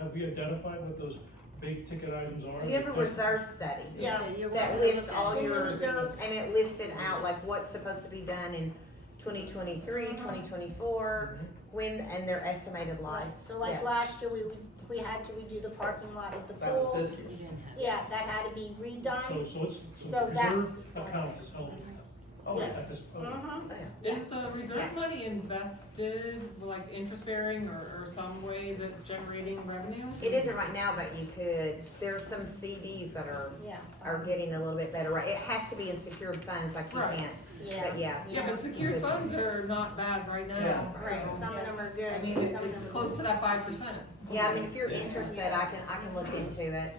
have we identified what those big ticket items are? You have a reserve study. Yeah. That lists all In the your, reserves. and it listed out like what's supposed to be done in 2023, 2024, when, and their estimated life. So like Yes. last year, we had to redo the parking lot at the That was pool. this year. Yeah, that had to be redone. So So the that- reserve account is held Yes. at this point. Is the reserve Yes. money invested, like interest bearing or some way, is it generating revenue? It isn't right now, but you could, there's some CDs that are Yeah. getting a little bit better, right? It has to be in secured funds, like you Right. can't, Yeah. but yes. Yeah, but secured funds are not bad right now. Yeah. Right, some of them are good. I mean, some of it's them are close good. to that 5%. Yeah, I mean, if you're interested, I can look into it.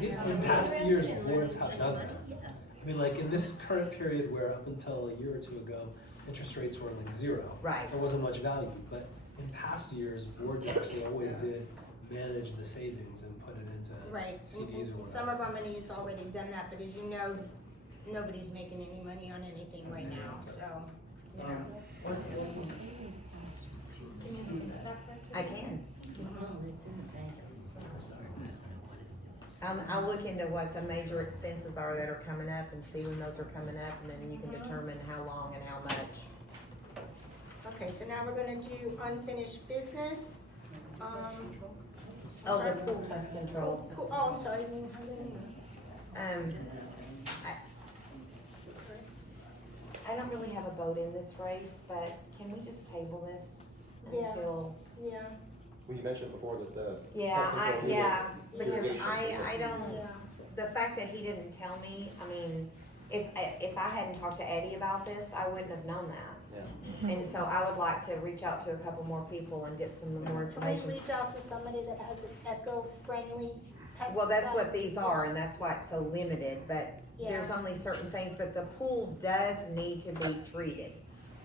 In past years, boards have done that. I mean, like in this current period where up until a year or two ago, interest rates were like 0. Right. There wasn't much value, but in past years, boards actually always did manage the savings and put it into Right, CDs or and whatever. some of our money's already done that, but as you know, nobody's making any money on anything right now, so, you know. I can. Oh, it's in the back. I'll look into what the major expenses are that are coming up and see when those are coming up, and then you can determine how long and how much. Okay, so now we're gonna do unfinished business. Oh, the pool pest control. Oh, I'm sorry, I didn't have any. I don't really have a vote in this race, but can we just table this Yeah. until? Yeah, Well, you mentioned before that the. Yeah, because irrigation I don't, yeah. the fact that he didn't tell me, I mean, if I hadn't talked to Eddie about this, I wouldn't have known that. Yeah. And so I would like to reach out to a couple more people and get some more Can we information. reach out to somebody that has an eco-friendly Well, that's what these are, and that's why it's so limited, but there's Yeah. only certain things, but the pool does need to be treated.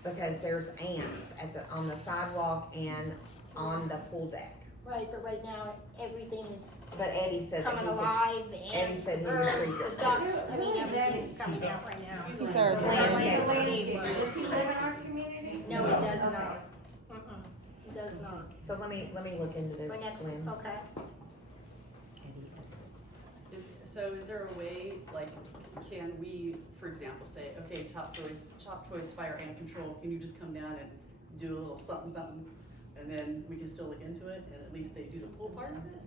Because there's ants on the sidewalk and on the pool deck. Right, but right now, everything is But Eddie said that coming he could, alive, the Eddie ants, said the he would birds, treat the it. ducks, I mean, everything's coming out right now. These So are it's landscapes. landscape. Does he live in our community? No, it does not. It does not. So let me look into this, For next, Glenn. okay. So is there a way, like, can we, for example, say, okay, Top Choice Fire Ant Control, can you just come down and do a little something, and then we can still look into it, and at least they do the pool part of it?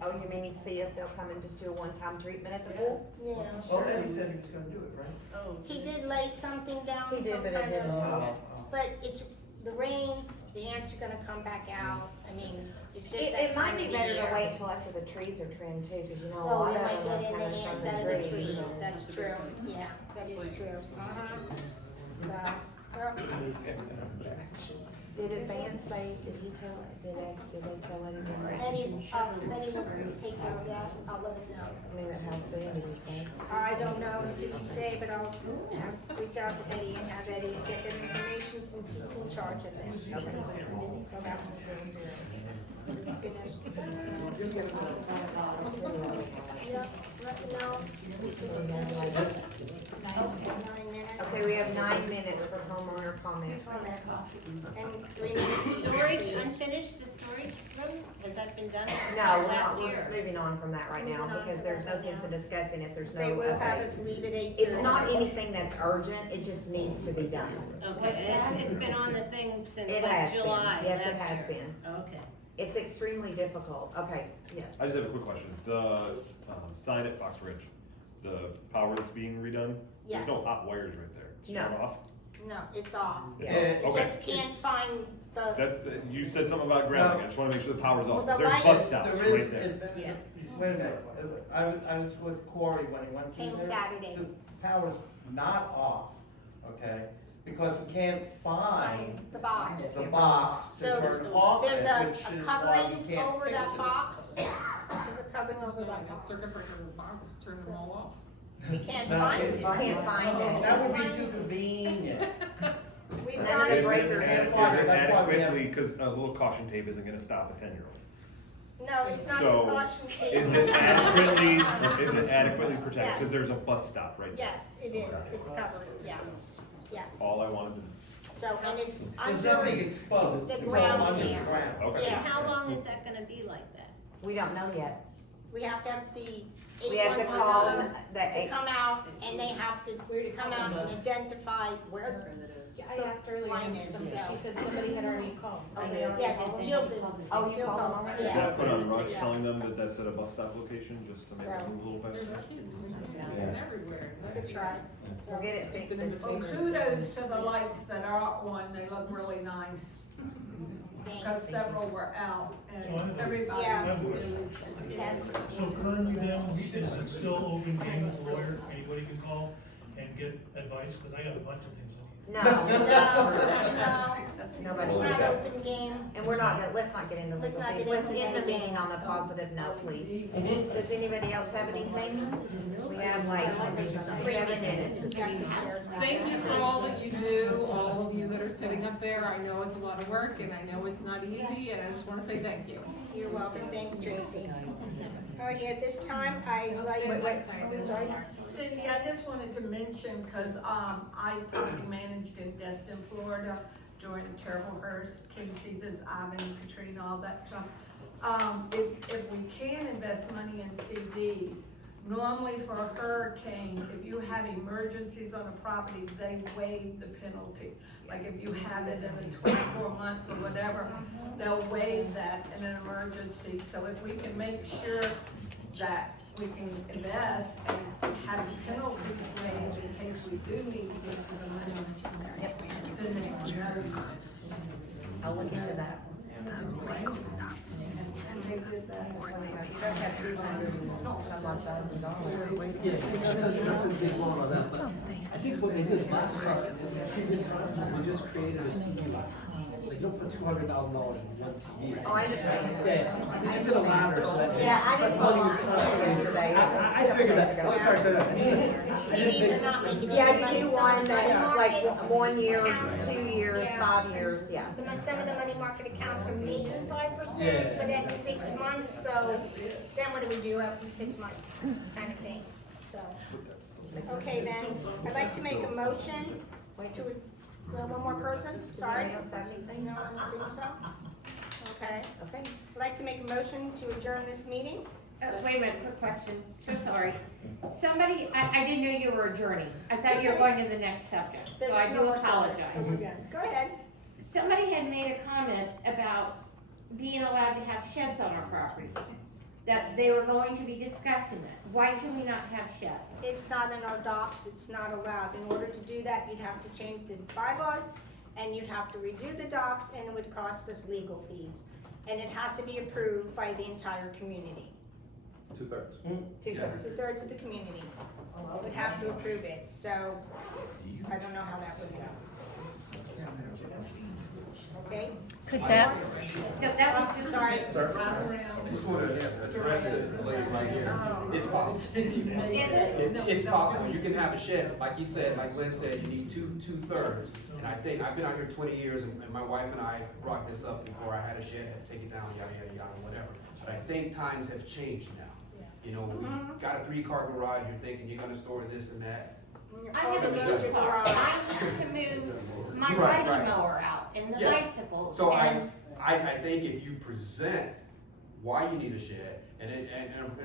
Oh, you mean to see if they'll come and just do a one-time treatment at the pool? Yeah. Oh, Eddie said he was gonna do it, right? Oh. He did lay something down, He did, some but it kind didn't of, work. but it's the rain, the ants are gonna come back out, I mean, it's just It, that it might time be of the better year. to wait till after the trees are trimmed too, cause you know a Oh, lot they of might them get are in the coming ants from out the of the trees. trees, that's true, yeah, that is true, So, well, Did Advance say, did they tell anything? Eddie will take care of that, I'll let him know. I mean, how soon did he say? I don't know, did he say, but I'll reach out to Eddie and have Eddie get the information since he's in charge of this. So that's what we'll do. Finished. Yep, nothing else. We can continue. Okay, 9 minutes. Okay, we have 9 minutes for homeowner comments. And 3 minutes. Storage, unfinished, the storage room, has that been done? No, we're Last not, we're year. just moving on from that right now, Moving on because from there's that no right sense in now. discussing if there's no, They will have okay. us leave at 8:30. It's not anything that's urgent, it just needs to be done. Okay, it's been on the thing since It like has been, July yes, it last has year. been. Okay. It's extremely difficult, okay, yes. I just have a quick question. The sign at Fox Ridge, the power that's being redone, Yes. there's no hot wires right there. It's No. shut off. No, it's off. It's Yeah. off. You Okay. just can't find the, That, you said something about grounding. I just wanna make sure the power's off. Well, the There's light bus is- stops There is, right there. Yeah. wait a minute, I was with Corey when he went through Came there. Saturday. The power's not off, okay, because we can't find the box. the box to So turn off it, there's which a is why you covering can't over fix that it. box. There's a covering over that box. Circuit breaker in the box, turn them all off. We can't No, find it's it. not. Can't find it. That would be too convenient. We've None done of the it. breakers. And That's why- is it that's why we have- adequately, cause a little caution tape isn't gonna stop a 10-year-old. No, it's not So, a caution tape. Is it adequately protected? Yes. Cause there's a bus stop right there. Yes, it is. It's covered, yes, yes. All I wanted to know. So, and it's There's nothing under, exposed, the it's all ground underground. Okay. yeah. And how long is that gonna be like that? We don't know yet. We have to have the We have to call 811 the to eight, come out, and they have to come out and identify where Yeah, I asked earlier, line and is, somebody- so. she said somebody had already called. Yes, Jill did. Oh, you Jill called them called. already? Is Yeah. that put on Rush Yeah. telling them that that's at a bus stop location, just to make it So, move a little faster? Everywhere. Good try. we'll get it fixed as Well, soon as. kudos to the lights that are on, they look really nice, because several were out, and everybody Yeah. was really. Yes. So currently then, is it still open game with a lawyer, anybody can call and get advice, cause I got a bunch of things I need. No, No, nobody's it's not open game. And we're not, let's not get into Let's legal not things, get let's into end the that meeting again. on a positive note, please. Does anybody else have anything? We have like 7 minutes. Thank you for all that you do, all of you that are sitting up there. I know it's a lot of work and I know it's not easy and I just wanna say thank you. You're welcome, thanks Tracy. Oh, yeah, this time I like. Sorry. Cindy, I just wanted to mention, cause, I property managed in Destin, Florida during the terrible hurricane seasons, Ivan, Katrina, all that stuff. If we can invest money in CDs, normally for a hurricane, if you have emergencies on a property, they waive the penalty. Like if you have it in the 24 months or whatever, they'll waive that in an emergency. So if we can make sure that we can invest and have penalties waived in case we do need to get to the money, then it's another. I'll look into that. And they did that. You guys have $200,000. Yeah, that's a big one on that, but I think what they did last time, she just is we just created a CD list. Like, you don't put $200,000 in one CD. Oh, I understand. Yeah, we just did a ladder so that. Yeah, I it's like didn't money follow would constantly- yesterday. I figured that, oh, sorry, sorry. CDs are not making. Yeah, you do one that's like Market 1 year, accounts. 2 years, Yeah. 5 years, yeah. Some of the money market accounts are making 5%, Yeah. but that's 6 months, so then what do we do after 6 months, kind of thing, so. Okay, then, I'd like to make a motion to, one more person, sorry? No, I don't think so. Okay. Okay. I'd like to make a motion to adjourn this meeting. Wait a minute, quick question, so sorry. Somebody, I didn't know you were adjourning. I thought you were going to the next subject, so I There's do no more subject, apologize. So we're good. Go ahead. Somebody had made a comment about being allowed to have sheds on our property. That they were going to be discussing it. Why can we not have sheds? It's not in our docs, it's not allowed. In order to do that, you'd have to change the bylaws, and you'd have to redo the docs, and it would cost us legal fees. And it has to be approved by the entire community. 2/3. Two-thirds of the community would have to approve it, so I don't know how that would go. Okay? Could that, No, that was. Sorry. Sir? I just want to address it right here. It's possible. Is it? It's possible. You can have a shed, like you said, like Lynn said, you need two-thirds. And I think, I've been out here 20 years, and my wife and I brought this up before. I had a shed, had to take it down, yada, yada, yada, whatever. But I think times have changed now. You know, we got a 3-car garage, you're thinking you're gonna store this and that. I have a Overload your new car. garage. I need to move my Right, riding right. mower out and the Yeah. bicycle. So and I think if you present why you need a shed, and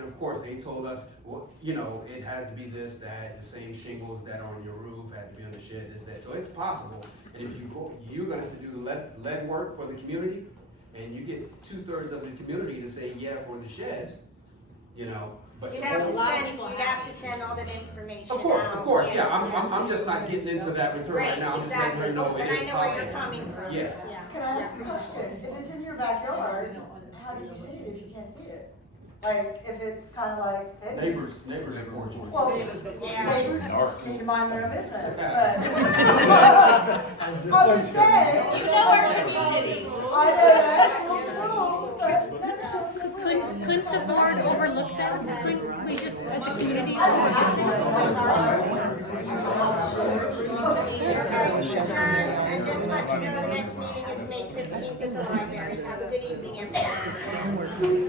of course, they told us, well, you know, it has to be this, that, the same shingles that are on your roof had to be on the shed, this, that, so it's possible. And if you go, you're gonna have to do the lead work for the community, and you get 2/3 of the community to say yeah for the sheds, you know, but. You'd have to send all that information Of course, out. yeah, I'm just not getting into that return right now, I'm just letting her know But it I is know where possible. you're coming from. Yeah. Can I ask a question? If it's in your backyard, how do you see it if you can't see it? Like, if it's kind of like, hey. Neighbors have porch. Well, Yeah. neighbors Dark. need to mind their own business, but. As a I'm just saying. You know our community. I know that, rules are rules, but. couldn't the board overlook that? Couldn't we just, as a community? And just let you know, the next meeting is May 15th at the library. Have a good evening, everyone.